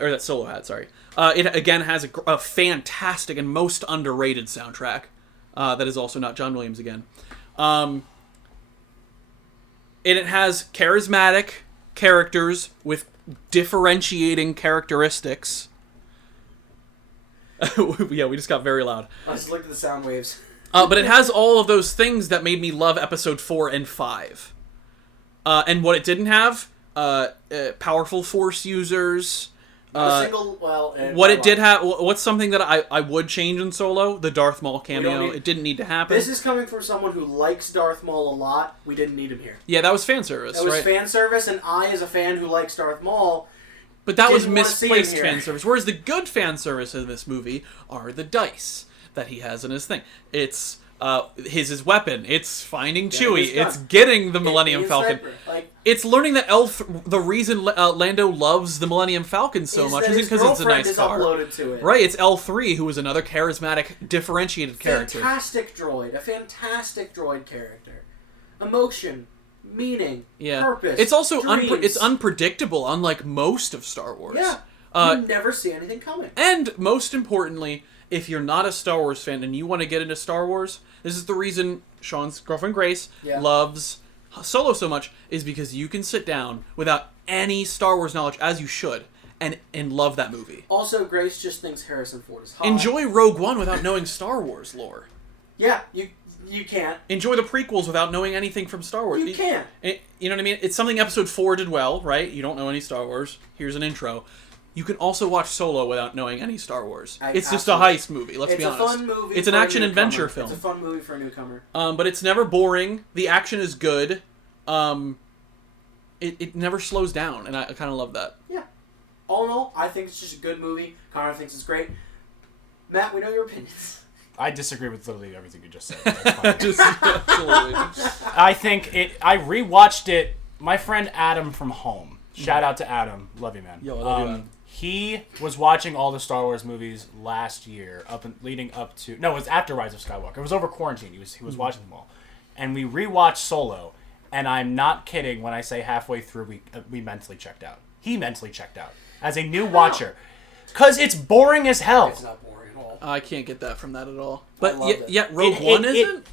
or that Solo had. Sorry. It again has a fantastic and most underrated soundtrack. That is also not John Williams again. And it has charismatic characters with differentiating characteristics. Yeah, we just got very loud. I just looked at the sound waves. But it has all of those things that made me love Episode 4 and 5. And what it didn't have, powerful Force users. A single, well, What it did have, what's something that I would change in Solo? The Darth Maul cameo. need- It didn't need to happen. This is coming from someone who likes Darth Maul a lot. We didn't need him here. Yeah, that was fan service, That was right? fan service, and I, as a fan who likes Darth Maul, But that was didn't wanna see him misplaced here. fan service. Whereas the good fan service in this movie are the dice that he has in his thing. It's his weapon. It's finding Chewie. his gun. It's getting the Millennium Ian Falcon. Sniper, like, It's learning that the reason Lando loves the Millennium Falcon so much that is his because it's a girlfriend nice is car. uploaded to it. Right, it's L3, who is another charismatic, differentiated character. Fantastic droid. A fantastic droid character. Emotion. Meaning. Yeah, Purpose. it's also dreams. it's unpredictable, unlike most of Star Wars. Yeah. You never see anything coming. And most importantly, if you're not a Star Wars fan and you want to get into Star Wars, this is the reason Sean's girlfriend Grace Yeah. loves Solo so much, is because you can sit down without any Star Wars knowledge, as you should, and love that movie. Also, Grace just thinks Harrison Ford is hot. Enjoy Rogue One without knowing Star Wars lore. Yeah, you can't. Enjoy the prequels without knowing anything from Star Wars. You can't. You know what I mean? It's something Episode 4 did well, right? You don't know any Star Wars. Here's an intro. You can also watch Solo without knowing any Star Wars. It's just a Absolutely. heist movie, let's be It's a honest. fun movie. It's an for a action newcomer. adventure film. It's a fun movie for a newcomer. But it's never boring. The action is good. It never slows down, and I kind of love that. Yeah. all in all, I think it's just a good movie. Connor thinks it's great. Matt, we know your opinions. I disagree with literally everything you just said. That's fine. Absolutely. I think I rewatched it. My friend Adam from home. Shout out to Adam. Love you, man. Yo, I love you, man. He was watching all the Star Wars movies last year, leading up to. No, it was after Rise of Skywalker. It was over quarantine. He was watching them all, and we rewatched Solo. And I'm not kidding when I say halfway through we mentally checked out. He mentally checked out as a new watcher, because it's boring as hell. It's not boring at all. I can't get that from that at all. But loved it. yet Rogue One isn't?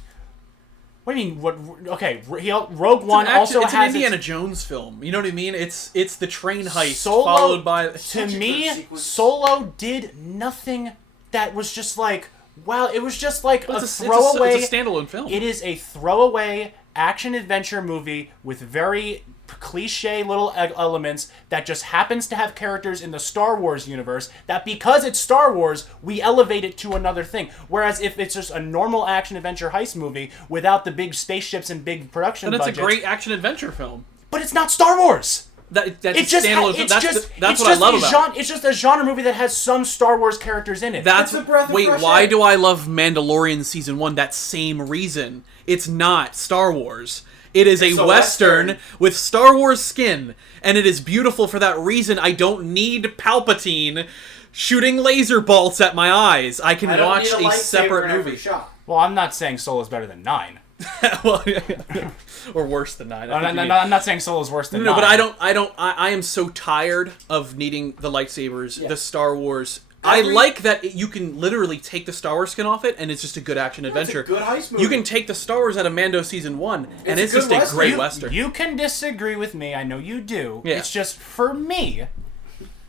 What do you mean? What? Okay, Rogue One It's also an has Indiana Jones film. You know what I mean? It's the train heist Solo, followed by. To me, Solo did nothing that was just like, wow. It was just like a throwaway. It's a standalone film. It is a throwaway action-adventure movie with very cliche little elements that just happens to have characters in the Star Wars universe that, because it's Star Wars, we elevate it to another thing. Whereas if it's just a normal action-adventure heist movie without the big spaceships and big production then it's budgets, a great action-adventure film. but it's not Star Wars! That's It's a just, standalone film. That's what I love about it. It's just a genre movie that has some Star Wars characters in it. That's It's a breath of wait. fresh Why air. do I love Mandalorian season 1? That same reason. It's not Star Wars. It is It's a a Western Western. with Star Wars skin, and it is beautiful for that reason. I don't need Palpatine shooting laser bolts at my eyes. I can I don't watch need a lightsaber separate in every movie. shot. Well, I'm not saying Solo's better than 9. Well, or worse than 9. I'm not saying Solo's worse than 9. No, but I am so tired of needing the lightsabers, the Star Wars. I like that you can literally take the Star Wars skin off it, and it's just a good action adventure. It's a good heist movie. You can take the Star Wars out of Mando season 1, and it's a just good a Western. great You- Western. You can disagree with me. I know you do. Yeah. It's just, for me,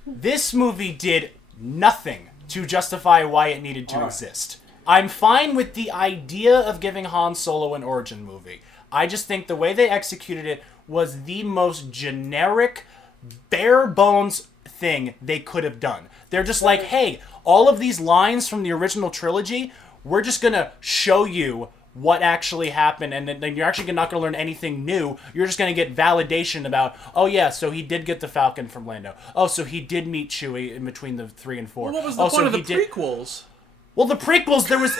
this movie did nothing to justify why it needed to exist. I'm fine with the idea of giving Han Solo an origin movie. I just think the way they executed it was the most generic, bare bones thing they could have done. They're just like, hey, all of these lines from the original trilogy, we're just going to show you what actually happened, and then you're actually not going to learn anything new. You're just going to get validation about, oh yeah, so he did get the Falcon from Lando. Oh, so he did meet Chewie in between the 3 and 4. Well, what was the point of the did... prequels? Well, the prequels, there was...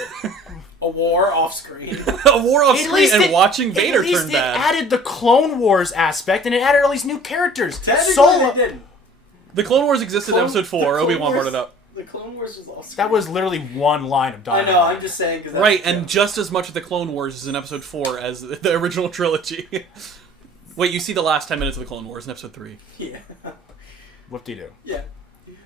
A war off screen. A war off At screen least and watching Vader at least turn it bad. added the Clone Wars aspect, and it added all these new characters. Technically, they didn't. The Clone Wars existed in episode 4. the Obi-Wan Clone brought it Wars- up. The Clone Wars was off screen. That was literally one line of I dialogue. know, I'm just saying. Cause that's Right, the and joke. just as much of the Clone Wars is in episode 4 as the original trilogy. Wait, you see the last 10 minutes of the Clone Wars in episode 3. Yeah. Whoop-de-doo. Yeah.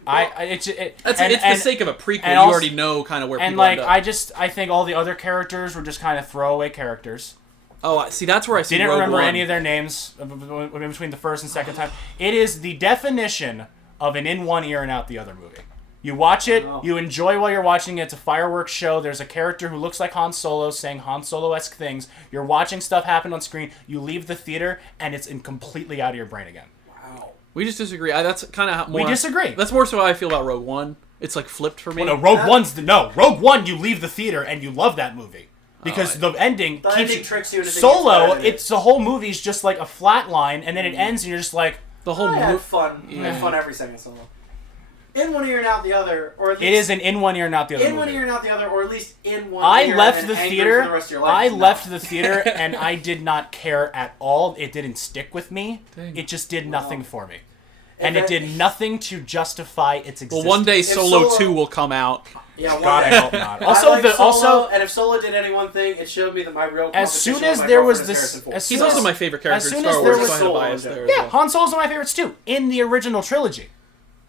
It's the sake of a prequel. and You also- already know kind of where And people end like, up. I think all the other characters were just kind of throwaway characters. Oh, see, that's where I see Didn't Rogue remember One. any of their names between the first and second time. It is the definition of an in one ear and out the other movie. You watch it, Oh. you enjoy while you're watching it. It's a fireworks show. There's a character who looks like Han Solo saying Han Solo-esque things. You're watching stuff happen on screen. You leave the theater, and it's completely out of your brain again. Wow. We just disagree. That's kind of more. We disagree. That's more so how I feel about Rogue One. It's like flipped for me. Well, no, Rogue One, you leave the theater, and you love that movie. Because the ending The keeps ending you... tricks you into thinking Solo, it's better than it's the whole movie's just like a flat line, and then it ends, and you're just like... the whole I had movie. fun. I had fun every second Solo. In one ear and out the other, or at least It is an in one ear and out the other in movie. one ear and out the other, or at least in one I ear left and the angry theater. for the rest of your life. I No. left the theater, and I did not care at all. It didn't stick with me. Dang. It just did nothing for me, And and it then- did nothing to justify its existence. Well, one day Solo Solo- 2 will come out. Yeah, one God, I day. hope not. Also, Also, Solo, and if Solo did any one thing, it showed me that my real as soon competition as with my there was girlfriend is this, Harrison Ford. as He's soon also as, my favorite character as in soon Star as Wars, there so was I had a Solo bias in there. general. as yeah, well. Han Solo's one of my favorites too in the original trilogy.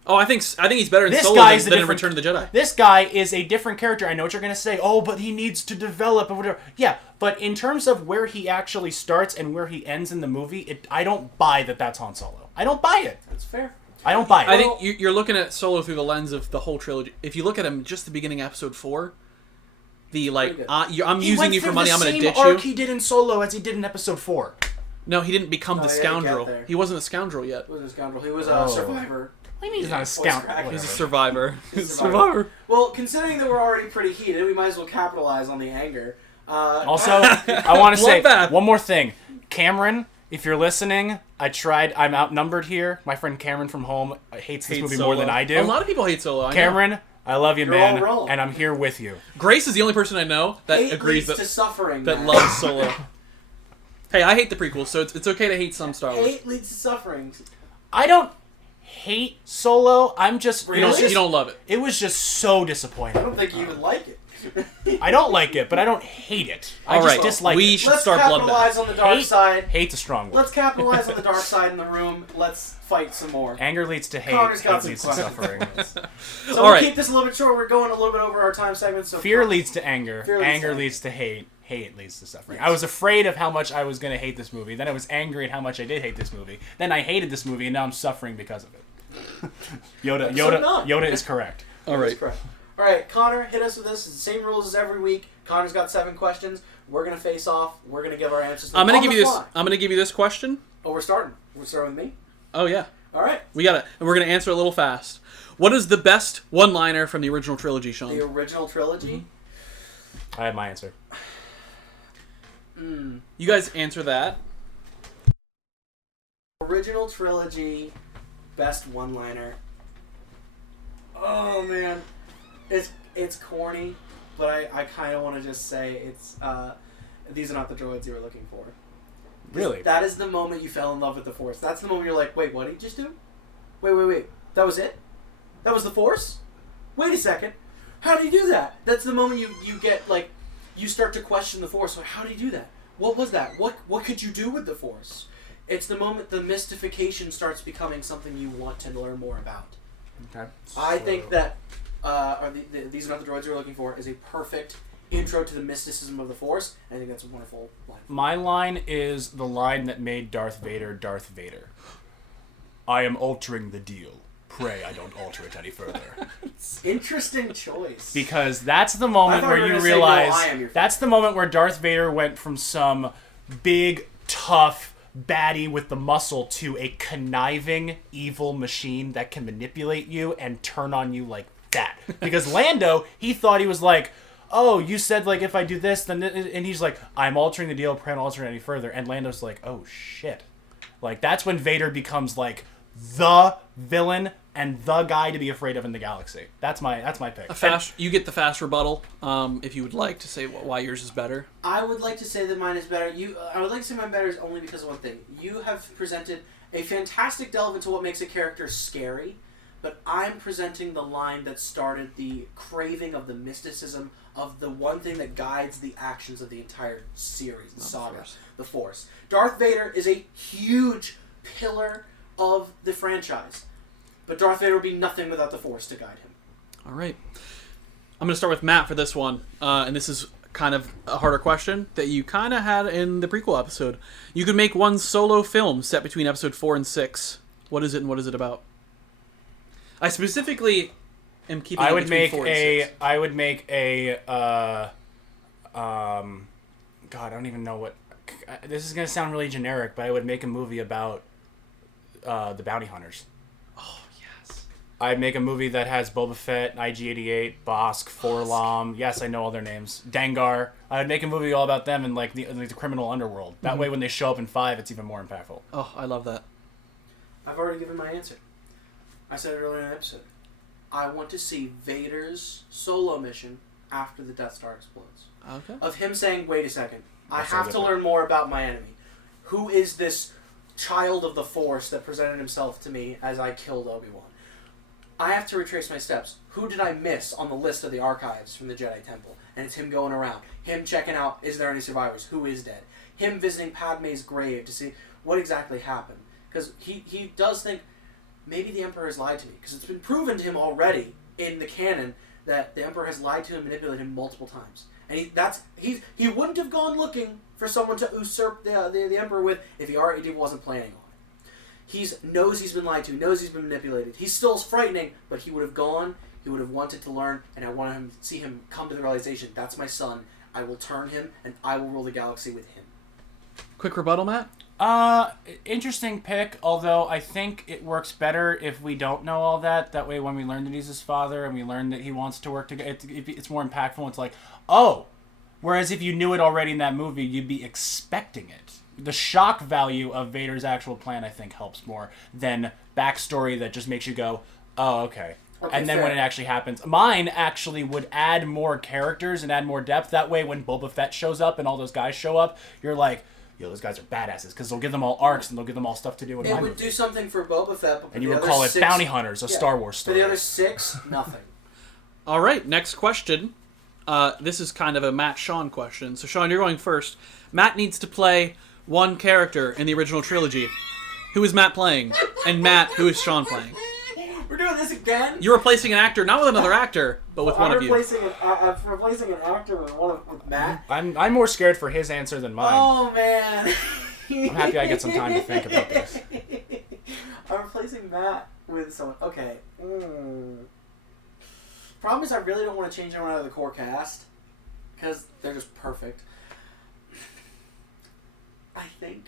Oh, I think he's better in This Solo guy's than a in different- Return of the Jedi. This guy is a different character. I know what you're gonna say. Oh, but he needs to develop or whatever. Yeah, but in terms of where he actually starts and where he ends in the movie, I don't buy that that's Han Solo. I don't buy it. That's fair. I don't buy it. I think you're looking at Solo through the lens of the whole trilogy. If you look at him just the beginning of episode 4, the like, Pretty good. I'm He using went you for through money, the I'm going to same ditch arc you. he did in Solo as he did in Episode 4. No, he didn't become the No, he didn't get scoundrel. there. He wasn't a scoundrel yet. He wasn't a scoundrel. He was Oh. a survivor. What do you mean he's not a Voice scout? crack. He's a Whatever. survivor. He's a Survivor. Well, considering that we're already pretty heated, we might as well capitalize on the anger. Also, I want to say Bloodbath. one more thing. Cameron, if you're listening, I tried. I'm outnumbered here. My friend Cameron from home hates this movie more than I do. A lot of people hate Solo. I know. Cameron, I love you, You're man, all wrong. and I'm here with you. Grace is the only person I know that Hate agrees leads that to suffering. that Matt. loves Solo. Hey, I hate the prequels, so it's okay to hate some Star Wars. Hate leads to suffering. I don't hate Solo. I'm just Really? You don't love it. It was just so I disappointing. don't think you even like it. I don't like it, but I don't hate it. I All just right, dislike we it. should Let's start capitalize Bloodbath. on the dark side. Hate's a strong word. Let's capitalize on the dark side in the room. Let's fight some more. Anger leads to hate. Connor's got Hate some leads to questions. suffering. So All we'll right. keep this a little bit short. We're going a little bit over our time segment. So Fear leads to anger. Fear leads to Anger anger. leads to hate. Hate leads to suffering. I was afraid of how much I was going to hate this movie. Then I was angry at how much I did hate this movie. Then I hated this movie, and now I'm suffering because of it. Episode 9. Yoda is correct. All right. Correct. All right, Connor, hit us with this. It's the same rules as every week. Connor's got 7 questions. We're gonna face off. We're gonna give our answers. I'm gonna on give the you this. fly. I'm gonna give you this question. Oh, we're starting. We're starting with me. Oh yeah, All right. we got it, and we're gonna answer a little fast. What is the best one-liner from the original trilogy, Sean? The original trilogy. I have my answer. You guys answer that. Original trilogy, best one-liner. Oh man, it's corny, but I kind of want to just say it's these are not the droids you were looking for. Really? That is the moment you fell in love with the Force. That's the moment you're like, wait, what did he just do? Wait. That was it? That was the Force? Wait a second. How did he do that? That's the moment you get, like, you start to question the Force. Like, how did he do that? What was that? What could you do with the Force? It's the moment the mystification starts becoming something you want to learn more about. Okay. I think that These Are Not the Droids You're Looking For is a perfect intro to the mysticism of the Force. I think that's a wonderful line. My line is the line that made Darth Vader Darth Vader. I am altering the deal. Pray I don't alter it any further. Interesting choice. Because that's the moment I thought where you were you gonna say, realize "No, I am your that's the moment where Darth Vader went from some big, tough baddie with the muscle to a conniving, evil machine that can manipulate you and turn on you like that. Because Lando, he thought he was like, oh, you said, like, if I do this, then... And he's like, I'm altering the deal, pray don't alter it any further. And Lando's like, oh, shit. Like, that's when Vader becomes, like, the villain and the guy to be afraid of in the galaxy. That's my pick. You get the fast rebuttal. If you would like to say why yours is better. I would like to say that mine is better. I would like to say mine better is only because of one thing. You have presented a fantastic delve into what makes a character scary, but I'm presenting the line that started the craving of the mysticism of the one thing that guides the actions of the entire series, the saga, the Force. Darth Vader is a huge pillar of the franchise, but Darth Vader would be nothing without the Force to guide him. All right. I'm going to start with Matt for this one, and this is kind of a harder question that you kind of had in the prequel episode. You could make one solo film set between episode 4 and 6. What is it and what is it about? I specifically am keeping it between 4 and 6. I would make a God, I don't even know what this is going to sound really generic, but I would make a movie about the bounty hunters. Oh, yes. I'd make a movie that has Boba Fett, IG-88, Bosk, Forlom. Yes, I know all their names. Dengar. I would make a movie all about them in like the criminal underworld. That way, when they show up in 5, it's even more impactful. Oh, I love that. I've already given my answer. I said it earlier in the episode. I want to see Vader's solo mission after the Death Star explodes. Okay. Of him saying, wait a second, I That's so have to different. learn more about my enemy. Who is this child of the Force that presented himself to me as I killed Obi-Wan? I have to retrace my steps. Who did I miss on the list of the archives from the Jedi Temple? And it's him going around. Him checking out, is there any survivors? Who is dead? Him visiting Padme's grave to see what exactly happened. Because he does think, maybe the Emperor has lied to me. Because it's been proven to him already in the canon that the Emperor has lied to him and manipulated him multiple times. And he wouldn't have gone looking for someone to usurp the Emperor with if he already wasn't planning on it. He knows he's been lied to, knows he's been manipulated. He's still frightening, but he would have gone, he would have wanted to learn, and I want him to see him come to the realization, that's my son, I will turn him, and I will rule the galaxy with him. Quick rebuttal, Matt? Interesting pick, although I think it works better if we don't know all that. That way, when we learn that he's his father and we learn that he wants to work together, it's more impactful. It's like, oh! Whereas if you knew it already in that movie, you'd be expecting it. the shock value of Vader's actual plan, I think, helps more than backstory that just makes you go, oh, okay. And then fair. when it actually happens, mine actually would add more characters and add more depth. That way, when Boba Fett shows up and all those guys show up, you're like, yo, those guys are badasses, because they'll give them all arcs and they'll give them all stuff to do in It my would movie. do something for Boba Fett, but for And you the would other call it six, Bounty Hunters, a Star Wars For story. the other 6, nothing. All right, next question. This is kind of a Matt Sean question. So Sean, you're going first. Matt needs to play one character in the original trilogy. Who is Matt playing? And Matt, who is Sean playing? We're doing this again? You're replacing an actor, not with another actor, but with one of you. I'm replacing an actor with Matt. I'm more scared for his answer than mine. Oh, man. I'm happy I get some time to think about this. I'm replacing Matt with someone. Okay. Problem is, I really don't want to change anyone out of the core cast because they're just perfect. I think.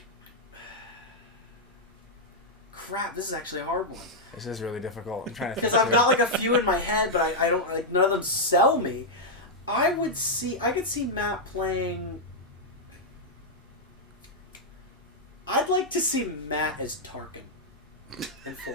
Crap, this is actually a hard one. This is really difficult. I'm trying to think. Because I've got like a few in my head, but I don't like none of them sell me. I could see Matt playing. I'd like to see Matt as Tarkin in 4.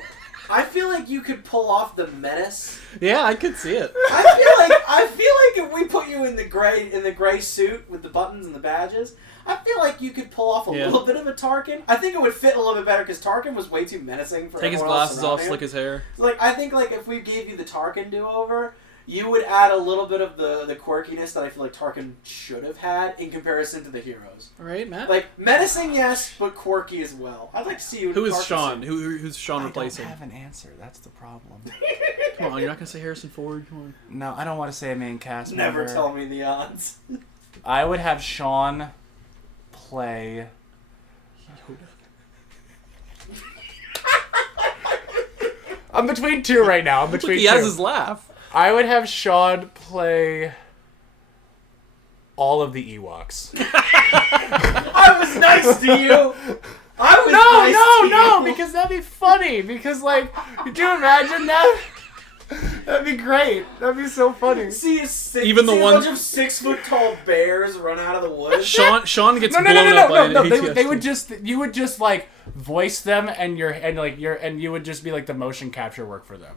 I feel like you could pull off the menace. Yeah, I could see it. I feel like if we put you in the gray suit with the buttons and the badges, I feel like you could pull off a little bit of a Tarkin. I think it would fit a little bit better because Tarkin was way too menacing for Take his everyone else glasses around off, him. slick his hair. Like I think like if we gave you the Tarkin do-over, you would add a little bit of the quirkiness that I feel like Tarkin should have had in comparison to the heroes. All right, Matt. Like menacing, yes, but quirky as well. I'd like to see you. Who is Tarkin Sean? suit. Who's Sean I replacing? don't have an answer. That's the problem. Come on, you're not gonna say Harrison Ford. Come on. No, I don't want to say a main cast Never member. tell me the odds. I would have Sean play. I'm between two right now. I'm between He two. has his laugh. I would have Sean play all of the Ewoks. I was nice to you. I was nice to you. because that'd be funny. Because, like, could you imagine that? That'd be great. That'd be so funny. See a bunch of 6-foot-tall bears run out of the woods. Sean gets blown No. up by an They AT-ST. would just, you would just like voice them, and you would just be like the motion capture work for them.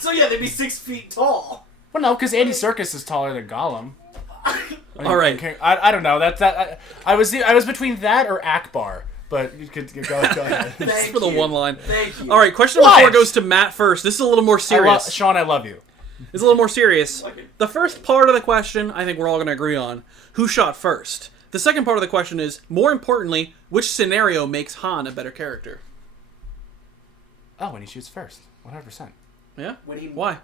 So yeah, they'd be 6 feet tall. Well, no, because Andy Serkis is taller than Gollum. All right. Okay, I don't know. I was between that or Akbar, but you could go ahead. Thank for the you. one line. Thank you. All right, question number What? 4 goes to Matt first. This is a little more serious. Sean, I love you. It's a little more serious. Okay. The first part of the question, I think we're all going to agree on. Who shot first? The second part of the question is, more importantly, which scenario makes Han a better character? Oh, when he shoots first, 100%. Yeah? When he- Why?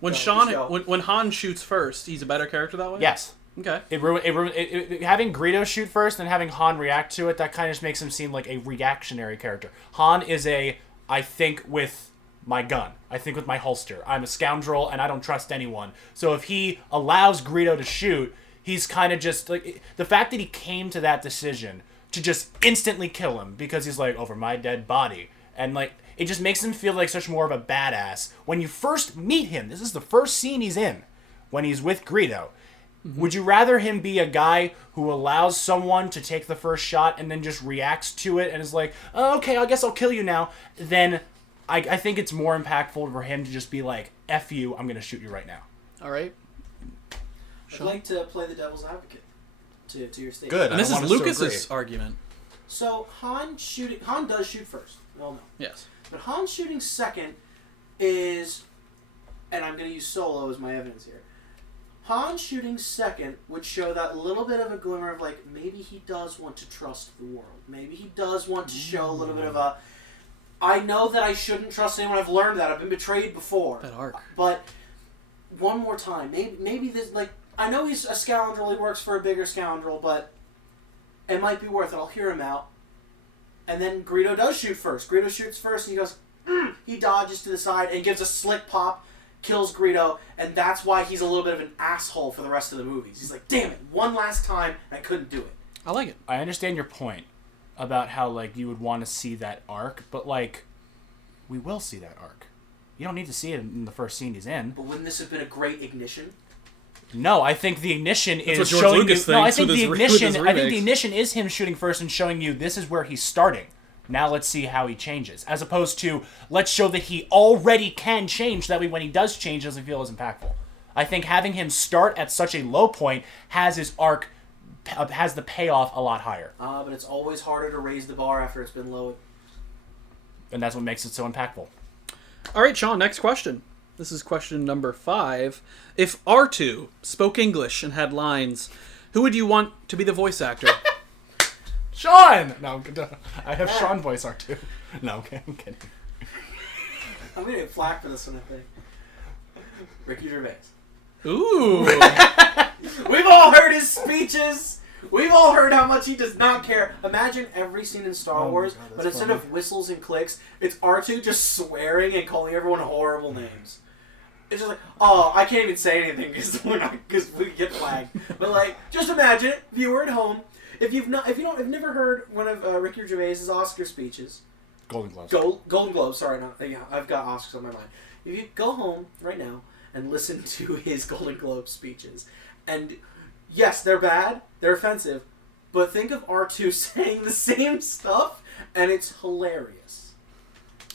When Go, just go. when Han shoots first, he's a better character that way? Yes. Okay. Having Greedo shoot first and having Han react to it, that kind of just makes him seem like a reactionary character. Han is I think with my gun. I think with my holster. I'm a scoundrel and I don't trust anyone. So if he allows Greedo to shoot, he's kind of just like, the fact that he came to that decision to just instantly kill him because he's like, over my dead body. And like, it just makes him feel like such more of a badass. When you first meet him, this is the first scene he's in, when he's with Greedo. Mm-hmm. Would you rather him be a guy who allows someone to take the first shot and then just reacts to it and is like, oh, okay, I guess I'll kill you now, than I think it's more impactful for him to just be like, F you, I'm going to shoot you right now. All right. I'd like to play the devil's advocate to your statement. Good. And this I is don't want us to Lucas's argument. So Han does shoot first. We all know. Yes. But Han shooting second is, and I'm going to use Solo as my evidence here. Han shooting second would show that little bit of a glimmer of like, maybe he does want to trust the world. Maybe he does want to show a little bit of a, I know that I shouldn't trust anyone. I've learned that. I've been betrayed before. That arc. But one more time. Maybe this, like, I know he's a scoundrel. He works for a bigger scoundrel, but it might be worth it. I'll hear him out. And then Greedo does shoot first. Greedo shoots first, and he goes, he dodges to the side and gives a slick pop, kills Greedo, and that's why he's a little bit of an asshole for the rest of the movies. He's like, damn it, one last time, and I couldn't do it. I like it. I understand your point about how, like, you would want to see that arc, but, like, we will see that arc. You don't need to see it in the first scene he's in. But wouldn't this have been a great ignition? No, I think the ignition is what George showing Lucas you. No, I thinks think with the his ignition. I think the remakes. ignition is him shooting first and showing you this is where he's starting. Now let's see how he changes, as opposed to let's show that he already can change. That way, when he does change, it doesn't feel as impactful. I think having him start at such a low point has his arc, has the payoff a lot higher, But it's always harder to raise the bar after it's been low. and that's what makes it so impactful. All right, Sean, next question. This is question number 5. If R2 spoke English and had lines, who would you want to be the voice actor? Sean! No, I have Sean voice arc too. No, okay, I'm kidding. I'm gonna get flack for this one, I think. Ricky Gervais. Ooh. We've all heard his speeches. We've all heard how much he does not care. Imagine every scene in Star Oh my Wars, God, that's but instead funny. of whistles and clicks, it's R2 just swearing and calling everyone horrible names. It's just like, oh, I can't even say anything because we get flagged. But like, just imagine it, viewer at home. If you've never heard one of Ricky Gervais' Oscar speeches, Golden Globes. Golden Globes. Sorry, I've got Oscars on my mind. If you go home right now and listen to his Golden Globe speeches, and yes, they're bad, they're offensive, but think of R2 saying the same stuff, and it's hilarious.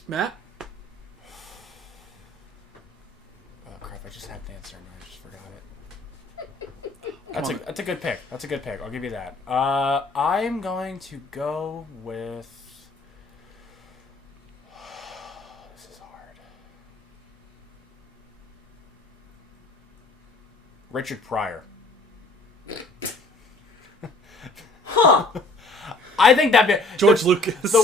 Matt? Oh crap! I just had the answer and I just forgot it. That's a good pick. That's a good pick. I'll give you that. I'm going to go with. This is hard. Richard Pryor. Huh? I think that'd be George Lucas. The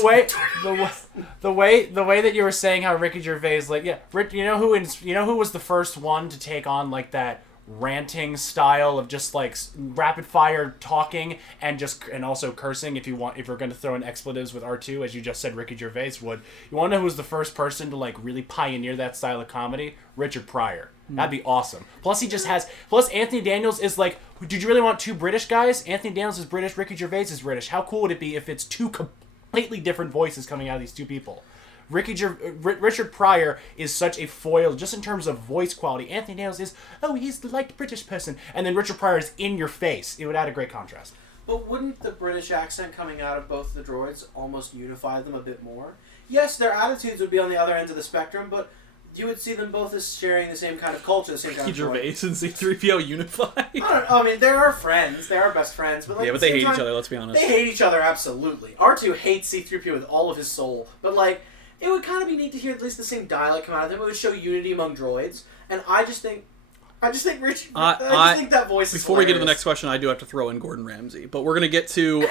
way that you were saying how Ricky Gervais, like, yeah, you know who was the first one to take on like that ranting style of just like rapid fire talking and also cursing. If we're going to throw in expletives with R2, as you just said, Ricky Gervais would. You want to know who was the first person to like really pioneer that style of comedy? Richard Pryor. That'd be awesome. Plus Anthony Daniels is like, did you really want two British guys? Anthony Daniels is British, Ricky Gervais is British. How cool would it be if it's two completely different voices coming out of these two people? Richard Pryor is such a foil just in terms of voice quality. Anthony Daniels is, he's the light British person. And then Richard Pryor is in your face. It would add a great contrast. But wouldn't the British accent coming out of both the droids almost unify them a bit more? Yes, their attitudes would be on the other end of the spectrum, but you would see them both as sharing the same kind of culture, the same kind Ricky of Gervais and C-3PO unified. I mean, they are friends. They are best friends. But like, Yeah, but at the they same hate time, each other, let's be honest. They hate each other, absolutely. R2 hates C-3PO with all of his soul. But, like, it would kind of be neat to hear at least the same dialect come out of them. It would show unity among droids. And I just think Rich... I just think that voice is Before we get to the hilarious. next question, I do have to throw in Gordon Ramsay. But we're going to get to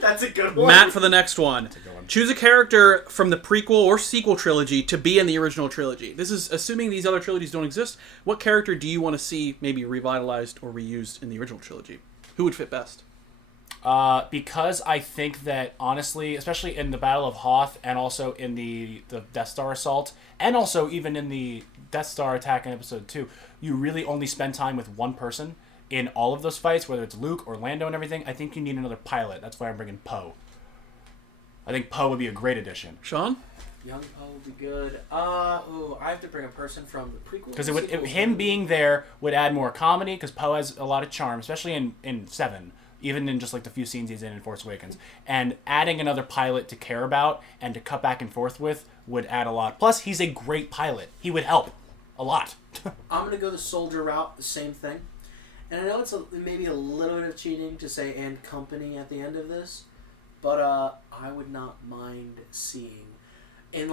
That's a good one. Matt for the next one. Choose a character from the prequel or sequel trilogy to be in the original trilogy. This is assuming these other trilogies don't exist. What character do you want to see maybe revitalized or reused in the original trilogy? Who would fit best? Because I think that, honestly, especially in the Battle of Hoth and also in the Death Star assault, and also even in the Death Star attack in Episode 2, you really only spend time with one person in all of those fights, whether it's Luke or Lando and everything. I think you need another pilot. That's why I'm bringing Poe. I think Poe would be a great addition. Sean? Young Poe would be good. I have to bring a person from the prequel. Because him being there would add more comedy, because Poe has a lot of charm, especially in 7. Even in just like the few scenes he's in Force Awakens. And adding another pilot to care about and to cut back and forth with would add a lot. Plus, he's a great pilot. He would help a lot. I'm going to go the soldier route, the same thing. And I know it's maybe a little bit of cheating to say "and company" at the end of this, but I would not mind seeing in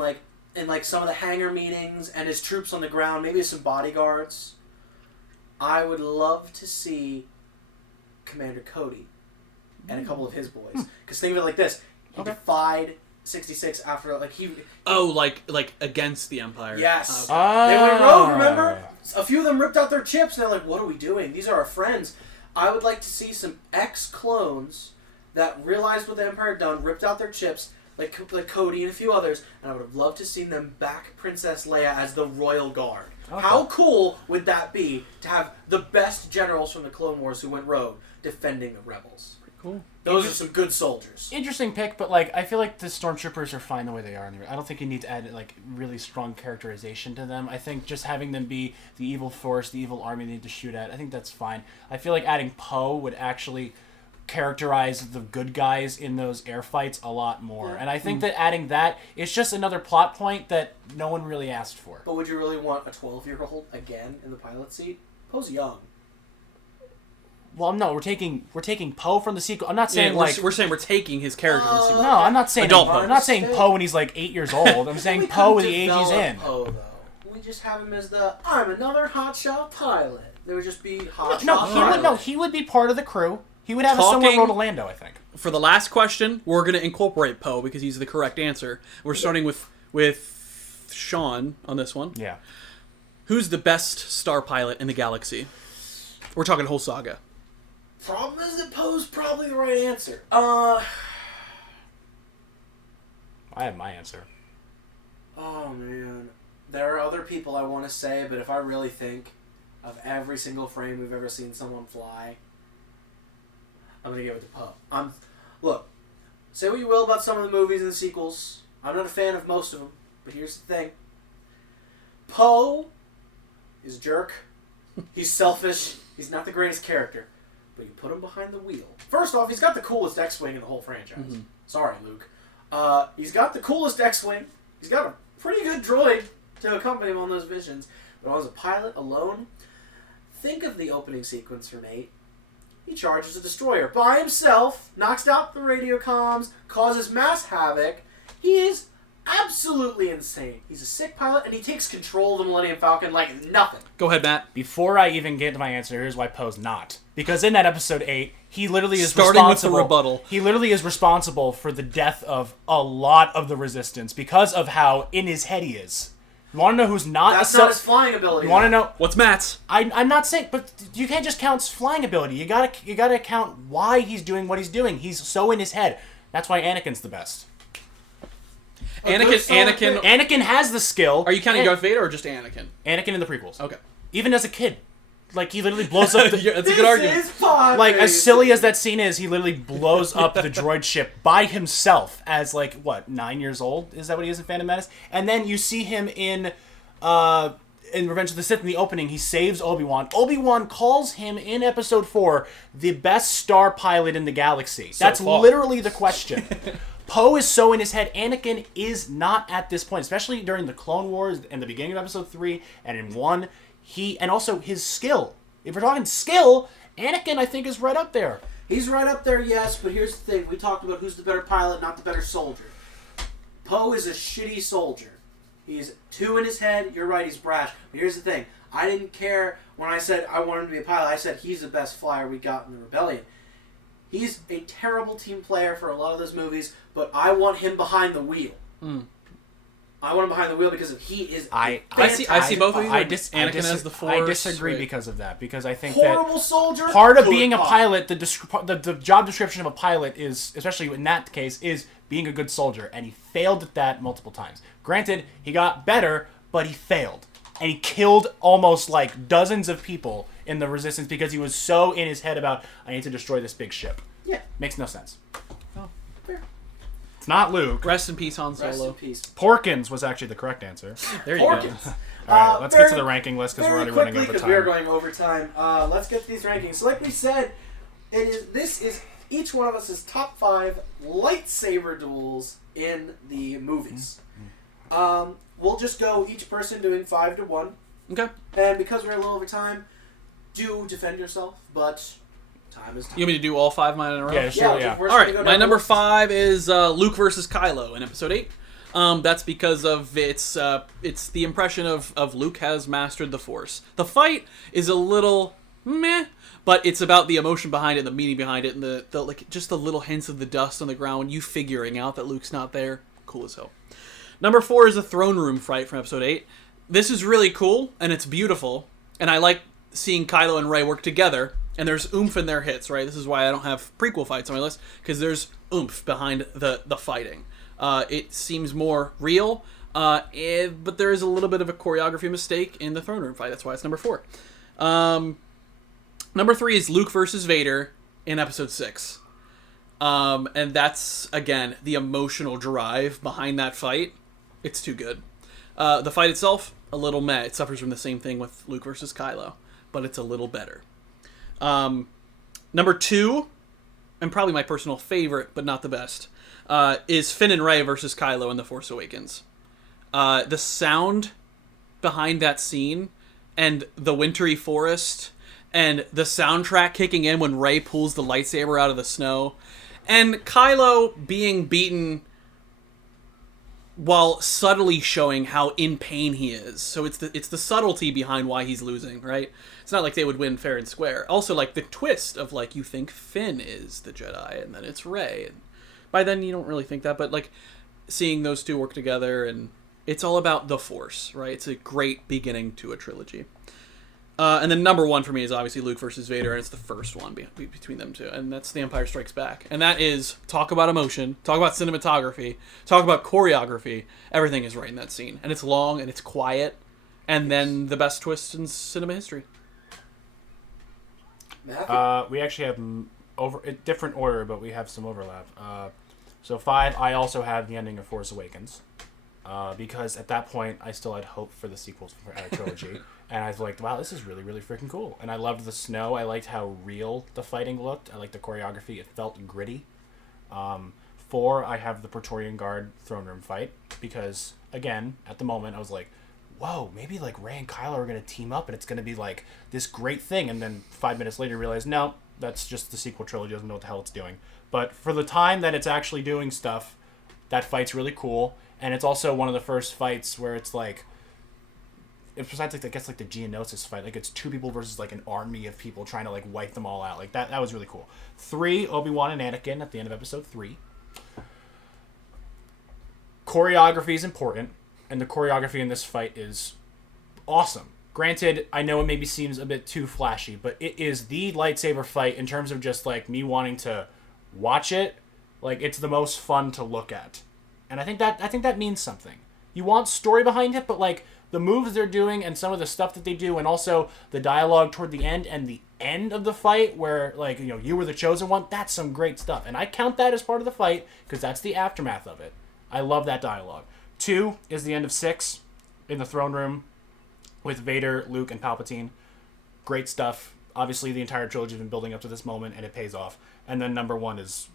some of the hangar meetings and his troops on the ground, maybe some bodyguards. I would love to see Commander Cody and a couple of his boys. Because think of it like this: he defied 66 after like against the Empire. Yes. Okay. They went rogue, remember? A few of them ripped out their chips, and they're like, what are we doing? These are our friends. I would like to see some ex-clones that realized what the Empire had done, ripped out their chips, like Cody and a few others, and I would have loved to see them back Princess Leia as the Royal Guard. Okay. How cool would that be to have the best generals from the Clone Wars who went rogue defending the rebels? Cool. Cool. Those are some good soldiers. Interesting pick, but like I feel like the stormtroopers are fine the way they are. I don't think you need to add like really strong characterization to them. I think just having them be the evil force, the evil army they need to shoot at, I think that's fine. I feel like adding Poe would actually characterize the good guys in those air fights a lot more. And I think that adding that is just another plot point that no one really asked for. But would you really want a 12-year-old again in the pilot seat? Poe's young. Well, no, we're taking Poe from the sequel. I'm not saying Yeah, like we're saying we're taking his character. from the sequel. no, I'm not saying Adult Poe. I'm not saying Poe when he's like 8 years old. I'm saying Poe with the age he's in. Poe, though. We just have him as I'm another hotshot pilot. There would just be hotshot He would be part of the crew. He would have a similar role to Lando, I think. For the last question, we're going to incorporate Poe because he's the correct answer. We're starting with Sean on this one. Yeah. Who's the best star pilot in the galaxy? We're talking whole saga. Problem is that Poe's probably the right answer. I have my answer. Oh, man. There are other people I want to say, but if I really think of every single frame we've ever seen someone fly, I'm going to give it to Poe. Look, say what you will about some of the movies and the sequels. I'm not a fan of most of them, but here's the thing. Poe is a jerk. He's selfish. He's not the greatest character. But you put him behind the wheel. First off, he's got the coolest X-Wing in the whole franchise. Mm-hmm. Sorry, Luke. He's got the coolest X-Wing. He's got a pretty good droid to accompany him on those missions. But as a pilot alone, think of the opening sequence from 8. He charges a destroyer by himself, knocks out the radio comms, causes mass havoc. He is absolutely insane. He's a sick pilot, and he takes control of the Millennium Falcon like nothing. Go ahead, Matt. Before I even get to my answer, here's why Poe's not. Because in that episode 8, he literally is Starting responsible. with the rebuttal. He literally is responsible for the death of a lot of the Resistance because of how in his head he is. You want to know who's not? That's not his flying ability. You want to know? What's Matt's? I'm not saying, but you can't just count flying ability. You gotta count why he's doing what he's doing. He's so in his head. That's why Anakin's the best. Anakin has the skill. Are you counting Darth Vader or just Anakin? Anakin in the prequels. Okay. Even as a kid. Like, he literally blows up the... Yeah, that's a good argument. Like, as silly as that scene is, he literally blows up the droid ship by himself as, like, what, 9 years old? Is that what he is in Phantom Menace? And then you see him in Revenge of the Sith in the opening. He saves Obi-Wan. Obi-Wan calls him in Episode 4 the best star pilot in the galaxy. That's literally the question. Poe is so in his head. Anakin is not at this point, especially during the Clone Wars and the beginning of Episode 3 and in 1. And also his skill. If we're talking skill, Anakin, I think, is right up there. He's right up there, yes, but here's the thing. We talked about who's the better pilot, not the better soldier. Poe is a shitty soldier. He's too in his head. You're right, he's brash. But here's the thing. I didn't care when I said I wanted him to be a pilot. I said he's the best flyer we got in the Rebellion. He's a terrible team player for a lot of those movies, but I want him behind the wheel. I want him behind the wheel because he is. I see both of you. Anakin has the Force. I disagree because of that. Because I think horrible soldier. Part of being a pilot, the job description of a pilot is, especially in that case, is being a good soldier, and he failed at that multiple times. Granted, he got better, but he failed, and he killed almost like dozens of people in the Resistance because he was so in his head about I need to destroy this big ship. Yeah, makes no sense. fair. Not Luke. Rest in peace, Han Solo. Rest in peace. Porkins was actually the correct answer. There you go. All right, let's get to the ranking list because we're already running over time. We are going over time. Let's get to these rankings. So, like we said, this is each one of us is top 5 lightsaber duels in the movies. We'll just go each person doing 5 to 1. Okay. And because we're a little over time, do defend yourself, but time is time. You want me to do all 5 of mine in a row? Yeah, sure, yeah. All right, my number 5 is Luke versus Kylo in Episode 8. That's because of it's the impression of Luke has mastered the Force. The fight is a little meh, but it's about the emotion behind it, the meaning behind it, and the like just the little hints of the dust on the ground, you figuring out that Luke's not there. Cool as hell. Number 4 is a throne room fight from Episode 8. This is really cool, and it's beautiful, and I like seeing Kylo and Rey work together, and there's oomph in their hits, right? This is why I don't have prequel fights on my list, because there's oomph behind the fighting. It seems more real, but there is a little bit of a choreography mistake in the throne room fight. That's why it's number 4. Number 3 is Luke versus Vader in Episode 6. And that's, again, the emotional drive behind that fight. It's too good. The fight itself, a little meh. It suffers from the same thing with Luke versus Kylo, but it's a little better. Number 2, and probably my personal favorite, but not the best, is Finn and Rey versus Kylo in The Force Awakens. The sound behind that scene, and the wintry forest, and the soundtrack kicking in when Rey pulls the lightsaber out of the snow, and Kylo being beaten while subtly showing how in pain he is. So it's the subtlety behind why he's losing, right? It's not like they would win fair and square. Also, like, the twist of, like, you think Finn is the Jedi, and then it's Rey. And by then, you don't really think that, but, like, seeing those two work together, and it's all about the Force, right? It's a great beginning to a trilogy. And then number 1 for me is obviously Luke versus Vader, and it's the first one between them two, and that's The Empire Strikes Back. And that is, talk about emotion, talk about cinematography, talk about choreography. Everything is right in that scene. And it's long, and it's quiet, and then the best twist in cinema history. We actually have a different order, but we have some overlap. So 5, I also have the ending of Force Awakens. Because at that point, I still had hope for the sequels for our trilogy. And I was like, wow, this is really, really freaking cool. And I loved the snow. I liked how real the fighting looked. I liked the choreography. It felt gritty. 4, I have the Praetorian Guard throne room fight. Because, again, at the moment, I was like, whoa, maybe, like, Rey and Kylo are going to team up and it's going to be, like, this great thing. And then 5 minutes later, you realize, no, that's just the sequel trilogy. Doesn't know what the hell it's doing. But for the time that it's actually doing stuff, that fight's really cool. And it's also one of the first fights where it's like, it's besides like I guess like the Geonosis fight, like it's 2 people versus like an army of people trying to like wipe them all out. Like that was really cool. 3, Obi-Wan and Anakin at the end of episode 3. Choreography is important, and the choreography in this fight is awesome. Granted, I know it maybe seems a bit too flashy, but it is the lightsaber fight in terms of just like me wanting to watch it. Like it's the most fun to look at. And I think that means something. You want story behind it, but like the moves they're doing and some of the stuff that they do, and also the dialogue toward the end and the end of the fight where like, you know, you were the chosen one, that's some great stuff. And I count that as part of the fight because that's the aftermath of it. I love that dialogue. 2 is the end of 6 in the throne room with Vader, Luke, and Palpatine. Great stuff. Obviously, the entire trilogy has been building up to this moment, and it pays off. And then number 1 is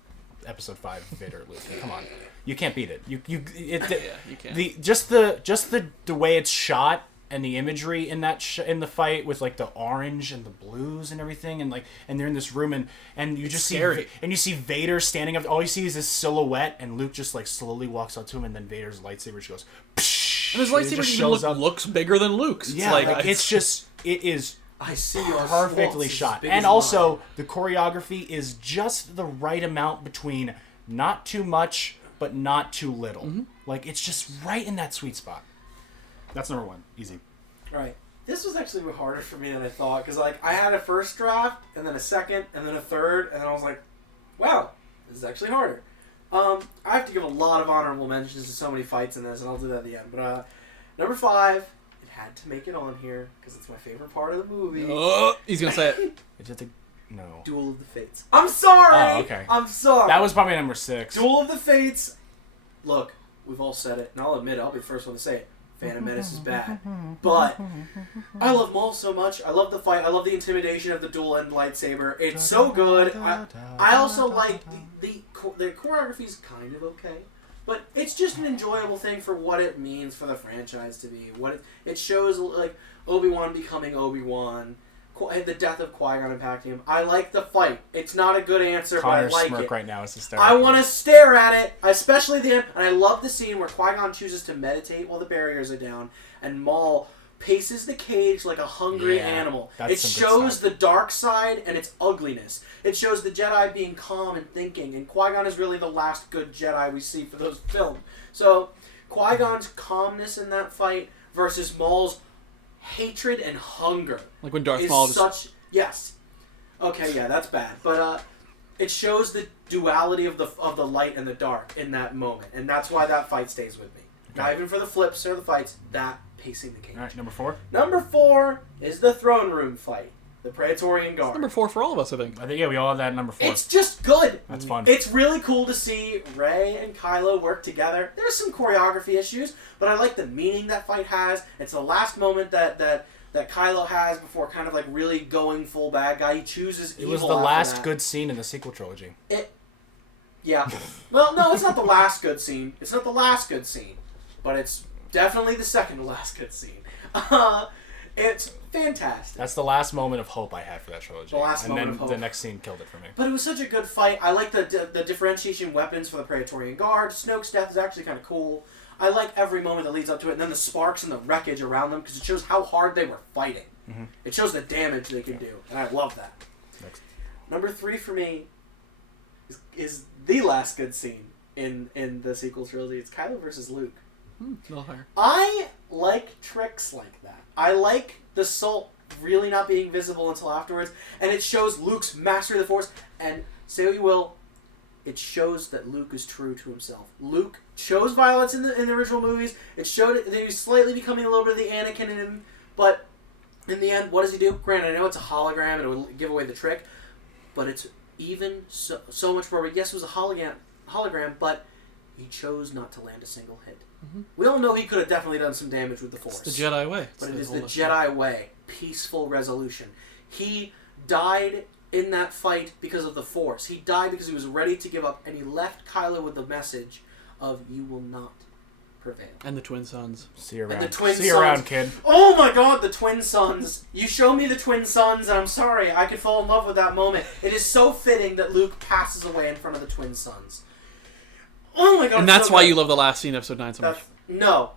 episode 5, Vader, Luke. Come on. You can't beat it. You can't. Just the way it's shot and the imagery in that in the fight with like the orange and the blues and everything, and they're in this room and you just you see Vader standing up. All you see is his silhouette, and Luke just like slowly walks up to him, and then Vader's lightsaber just goes. Psh, and his lightsaber even looks bigger than Luke's. Yeah, like it is. I see perfectly shot, and also the choreography is just the right amount between not too much but not too little. Mm-hmm. Like it's just right in that sweet spot. That's number 1, easy. Right. This was actually harder for me than I thought because like I had a first draft and then a second and then a third, and then I was like, wow, this is actually harder. I have to give a lot of honorable mentions to so many fights in this, and I'll do that at the end. But number 5. Had to make it on here because it's my favorite part of the movie. He's gonna say it. Is it no. Duel of the Fates. I'm sorry. Oh, okay. I'm sorry. That was probably number 6. Duel of the Fates. Look, we've all said it, and I'll admit it. I'll be the first one to say it. Phantom Menace is bad, but I love Maul so much. I love the fight. I love the intimidation of the dual end lightsaber. It's so good. I also like the choreography is kind of okay. But it's just an enjoyable thing for what it means for the franchise to be. What it shows, like, Obi-Wan becoming Obi-Wan, the death of Qui-Gon impacting him. I like the fight. It's not a good answer, Connor's but I like smirk it. Right now is hysterical. I want to stare at it, especially the end. And I love the scene where Qui-Gon chooses to meditate while the barriers are down, and Maul paces the cage like a hungry animal. It shows the dark side and its ugliness. It shows the Jedi being calm and thinking, and Qui-Gon is really the last good Jedi we see for those films. So, Qui-Gon's calmness in that fight versus Maul's hatred and hunger. Like when Darth Maul Yes. Okay, yeah, that's bad. But it shows the duality of the light and the dark in that moment, and that's why that fight stays with me. Okay. Not even for the flips or the fights, that pacing the cage. All right, number 4? Number 4 is the throne room fight. The Praetorian Guard. Number 4 for all of us, I think. I think, yeah, we all have that at number 4. It's just good. That's fun. It's really cool to see Rey and Kylo work together. There's some choreography issues, but I like the meaning that fight has. It's the last moment that Kylo has before kind of like really going full bad guy. He chooses evil. It was the after last that. good scene in the sequel trilogy. Yeah. Well, no, it's not the last good scene. It's not the last good scene, but it's definitely the second to last good scene. It's fantastic. That's the last moment of hope I had for that trilogy. The last and moment then of hope. the next scene killed it for me. But it was such a good fight. I like the differentiation weapons for the Praetorian Guard. Snoke's death is actually kind of cool. I like every moment that leads up to it. And then the sparks and the wreckage around them, because it shows how hard they were fighting. Mm-hmm. It shows the damage they can do. And I love that. Next. Number 3 for me is the last good scene in the sequel trilogy. It's Kylo versus Luke. A little higher. I like tricks like that. I like the salt really not being visible until afterwards, and it shows Luke's mastery of the Force. And say what you will, it shows that Luke is true to himself. Luke chose violence in the original movies. It showed that he was slightly becoming a little bit of the Anakin in him, but in the end, what does he do? Granted, I know it's a hologram and it would give away the trick, but it's even so much more. Yes, it was a hologram, but he chose not to land a single hit. Mm-hmm. We all know he could have definitely done some damage with the Force. It's the Jedi way. But it is the Jedi way. Peaceful resolution. He died in that fight because of the Force. He died because he was ready to give up, and he left Kylo with the message of, you will not prevail. And the twin sons. See you around. And the twin See you sons. around, kid. Oh my god, the twin sons. You show me the twin sons, and I'm sorry, I could fall in love with that moment. It is so fitting that Luke passes away in front of the twin sons. Oh my god. And that's so why good. you love the last scene, episode 9, so much. No.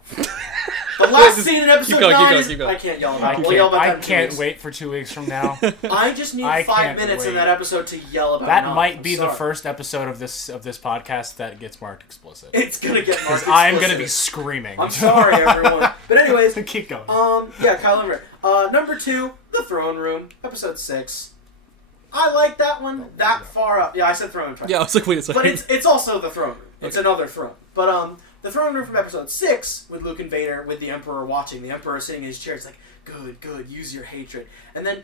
The last scene in episode Keep going, 9 keep going. I can't yell about it. We'll yell about that I in 2 can't weeks. wait for 2 weeks from now. I just need I 5 can't minutes in wait. that episode to yell about That it. might be the first episode of this podcast that gets marked explicit. It's gonna get marked Because I'm explicit. gonna be screaming. I'm sorry, everyone. But anyways, Keep going. yeah, Kylo Ren. Number 2, The Throne Room, episode 6. I like that one that far up. Yeah, I said throne room twice. Yeah, I was like, wait a second. But it's also the throne room. It's another throne. But the throne room from episode 6 with Luke and Vader with the Emperor watching. The Emperor sitting in his chair. It's like, good, use your hatred. And then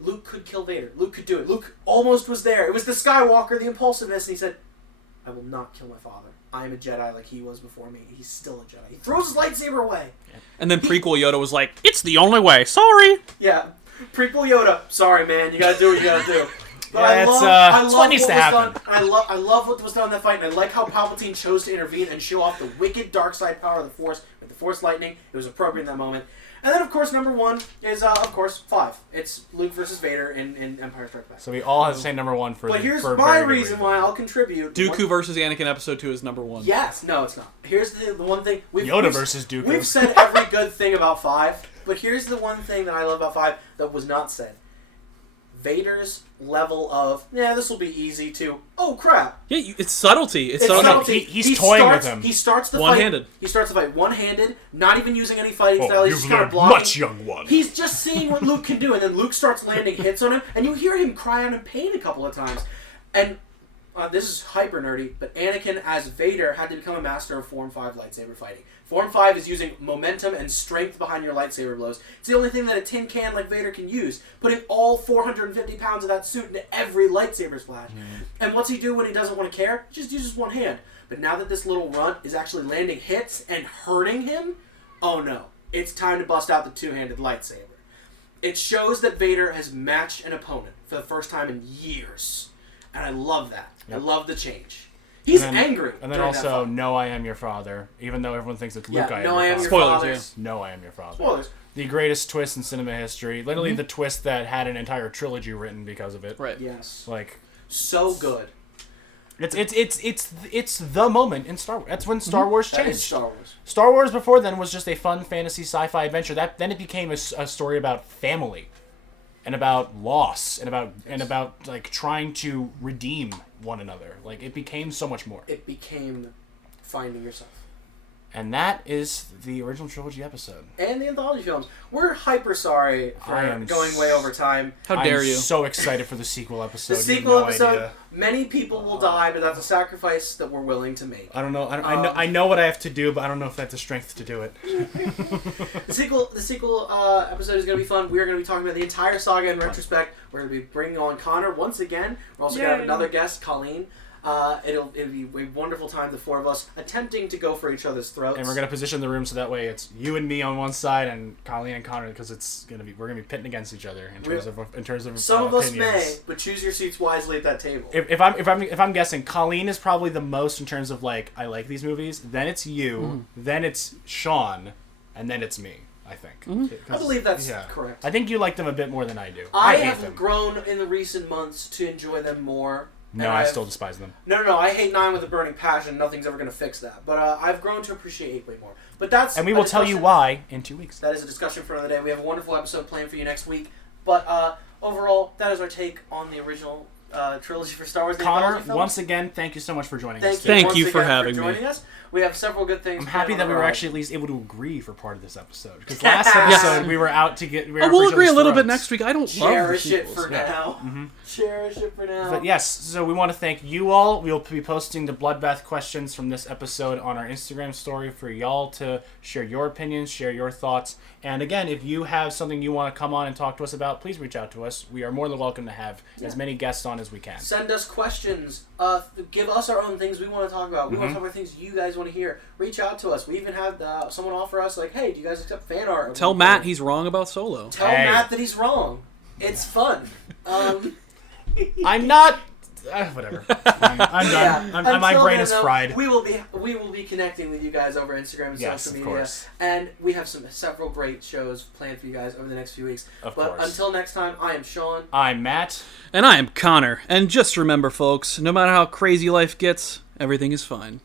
Luke could kill Vader. Luke could do it. Luke almost was there. It was the Skywalker, the impulsiveness, and he said, I will not kill my father. I am a Jedi like he was before me. He's still a Jedi. He throws his lightsaber away. And then prequel Yoda was like, it's the only way. Sorry. Yeah. Prequel Yoda. Sorry, man. You gotta do what you gotta do. But Yeah, I love what needs to happen. Done. I love what was done in that fight, and I like how Palpatine chose to intervene and show off the wicked dark side power of the Force with the Force lightning. It was appropriate in that moment. And then, of course, number 1 is, of course, 5. It's Luke versus Vader in Empire Strikes Back. So we all have the same number 1 for. But here's for a my very good reason why I'll contribute. Dooku versus Anakin episode 2 is number 1. Yes, no, it's not. Here's the one thing. Yoda versus Dooku. We've said every good thing about 5, but here's the one thing that I love about 5 that was not said. Vader's level of, this will be easy to, oh crap. Yeah, it's subtlety. It's It's subtlety. subtlety. He's He toying starts, with him. He starts the One-handed. fight. He starts the fight one-handed, not even using any fighting Oh, style. He's you've just kind of learned blocking. much, young one. He's just seeing what Luke can do, and then Luke starts landing hits on him, and you hear him cry out in pain a couple of times. And this is hyper nerdy, but Anakin as Vader had to become a master of Form 5 lightsaber fighting. Form 5 is using momentum and strength behind your lightsaber blows. It's the only thing that a tin can like Vader can use. Putting all 450 pounds of that suit into every lightsaber splash. And what's he do when he doesn't want to care? He just uses one hand. But now that this little runt is actually landing hits and hurting him, oh no. It's time to bust out the two-handed lightsaber. It shows that Vader has matched an opponent for the first time in years. And I love that. Yep. I love the change. He's angry. And then during that also, fight. no, I am your father. Even though everyone thinks it's Luke, I am no, your I am father. your Spoilers, father. yeah. No, I am your father. Spoilers. The greatest twist in cinema history. Literally the twist that had an entire trilogy written because of it. Right. Yes. Like, So good. it's the moment in Star Wars. That's when Star Wars That changed. is Star Wars. Star Wars before then was just a fun fantasy sci-fi adventure. Then it became a story about family, and about loss, and about like trying to redeem one another. Like it became so much more. It became finding yourself. And that is the original trilogy episode. And the anthology films. We're hyper sorry for going way over time. How dare you? I'm so excited for the sequel episode. The sequel episode, many people will die, but that's a sacrifice that we're willing to make. I don't know. I know what I have to do, but I don't know if I have the strength to do it. The sequel episode is going to be fun. We are going to be talking about the entire saga in retrospect. We're going to be bringing on Connor once again. We're also going to have another guest, Colleen. It'll be a wonderful time, the four of us attempting to go for each other's throats. And we're gonna position the room so that way it's you and me on one side and Colleen and Connor, because we're gonna be pitting against each other in terms of some of us opinions. may, but choose your seats wisely at that table. If I'm guessing, Colleen is probably the most in terms of like I like these movies. Then it's you. Then it's Sean, and then it's me. I think. I believe that's correct. I think you like them a bit more than I do. I hate have them. grown in the recent months to enjoy them more. No, I still despise them. No. I hate 9 with a burning passion. Nothing's ever going to fix that. But I've grown to appreciate 8 way more. But that's and we will tell you why in 2 weeks. That is a discussion for another day. We have a wonderful episode planned for you next week. But overall, that is our take on the original trilogy for Star Wars. Connor, once again, thank you so much for joining us. Thank you for having me. Joining us. We have several good things. I'm happy that we were actually at least able to agree for part of this episode. Because last episode we were out to get. We'll agree a little bit next week. I don't cherish love the it for now. Mm-hmm. Cherish it for now. But yes, so we want to thank you all. We'll be posting the Bloodbath questions from this episode on our Instagram story for y'all to share your opinions, share your thoughts. And again, if you have something you want to come on and talk to us about, please reach out to us. We are more than welcome to have as many guests on as we can. Send us questions. Give us our own things we want to talk about. We want to talk about things you guys want to hear. Reach out to us. We even had someone offer us, like, hey, do you guys accept fan art? Tell Matt he's wrong about Solo. Tell Matt that he's wrong. It's fun. I'm not... whatever. I'm done. My brain is fried. We will be connecting with you guys over Instagram and social media. Course. And we have several great shows planned for you guys over the next few weeks. Of course. Until next time, I am Sean. I'm Matt. And I am Connor. And just remember, folks, no matter how crazy life gets, everything is fine.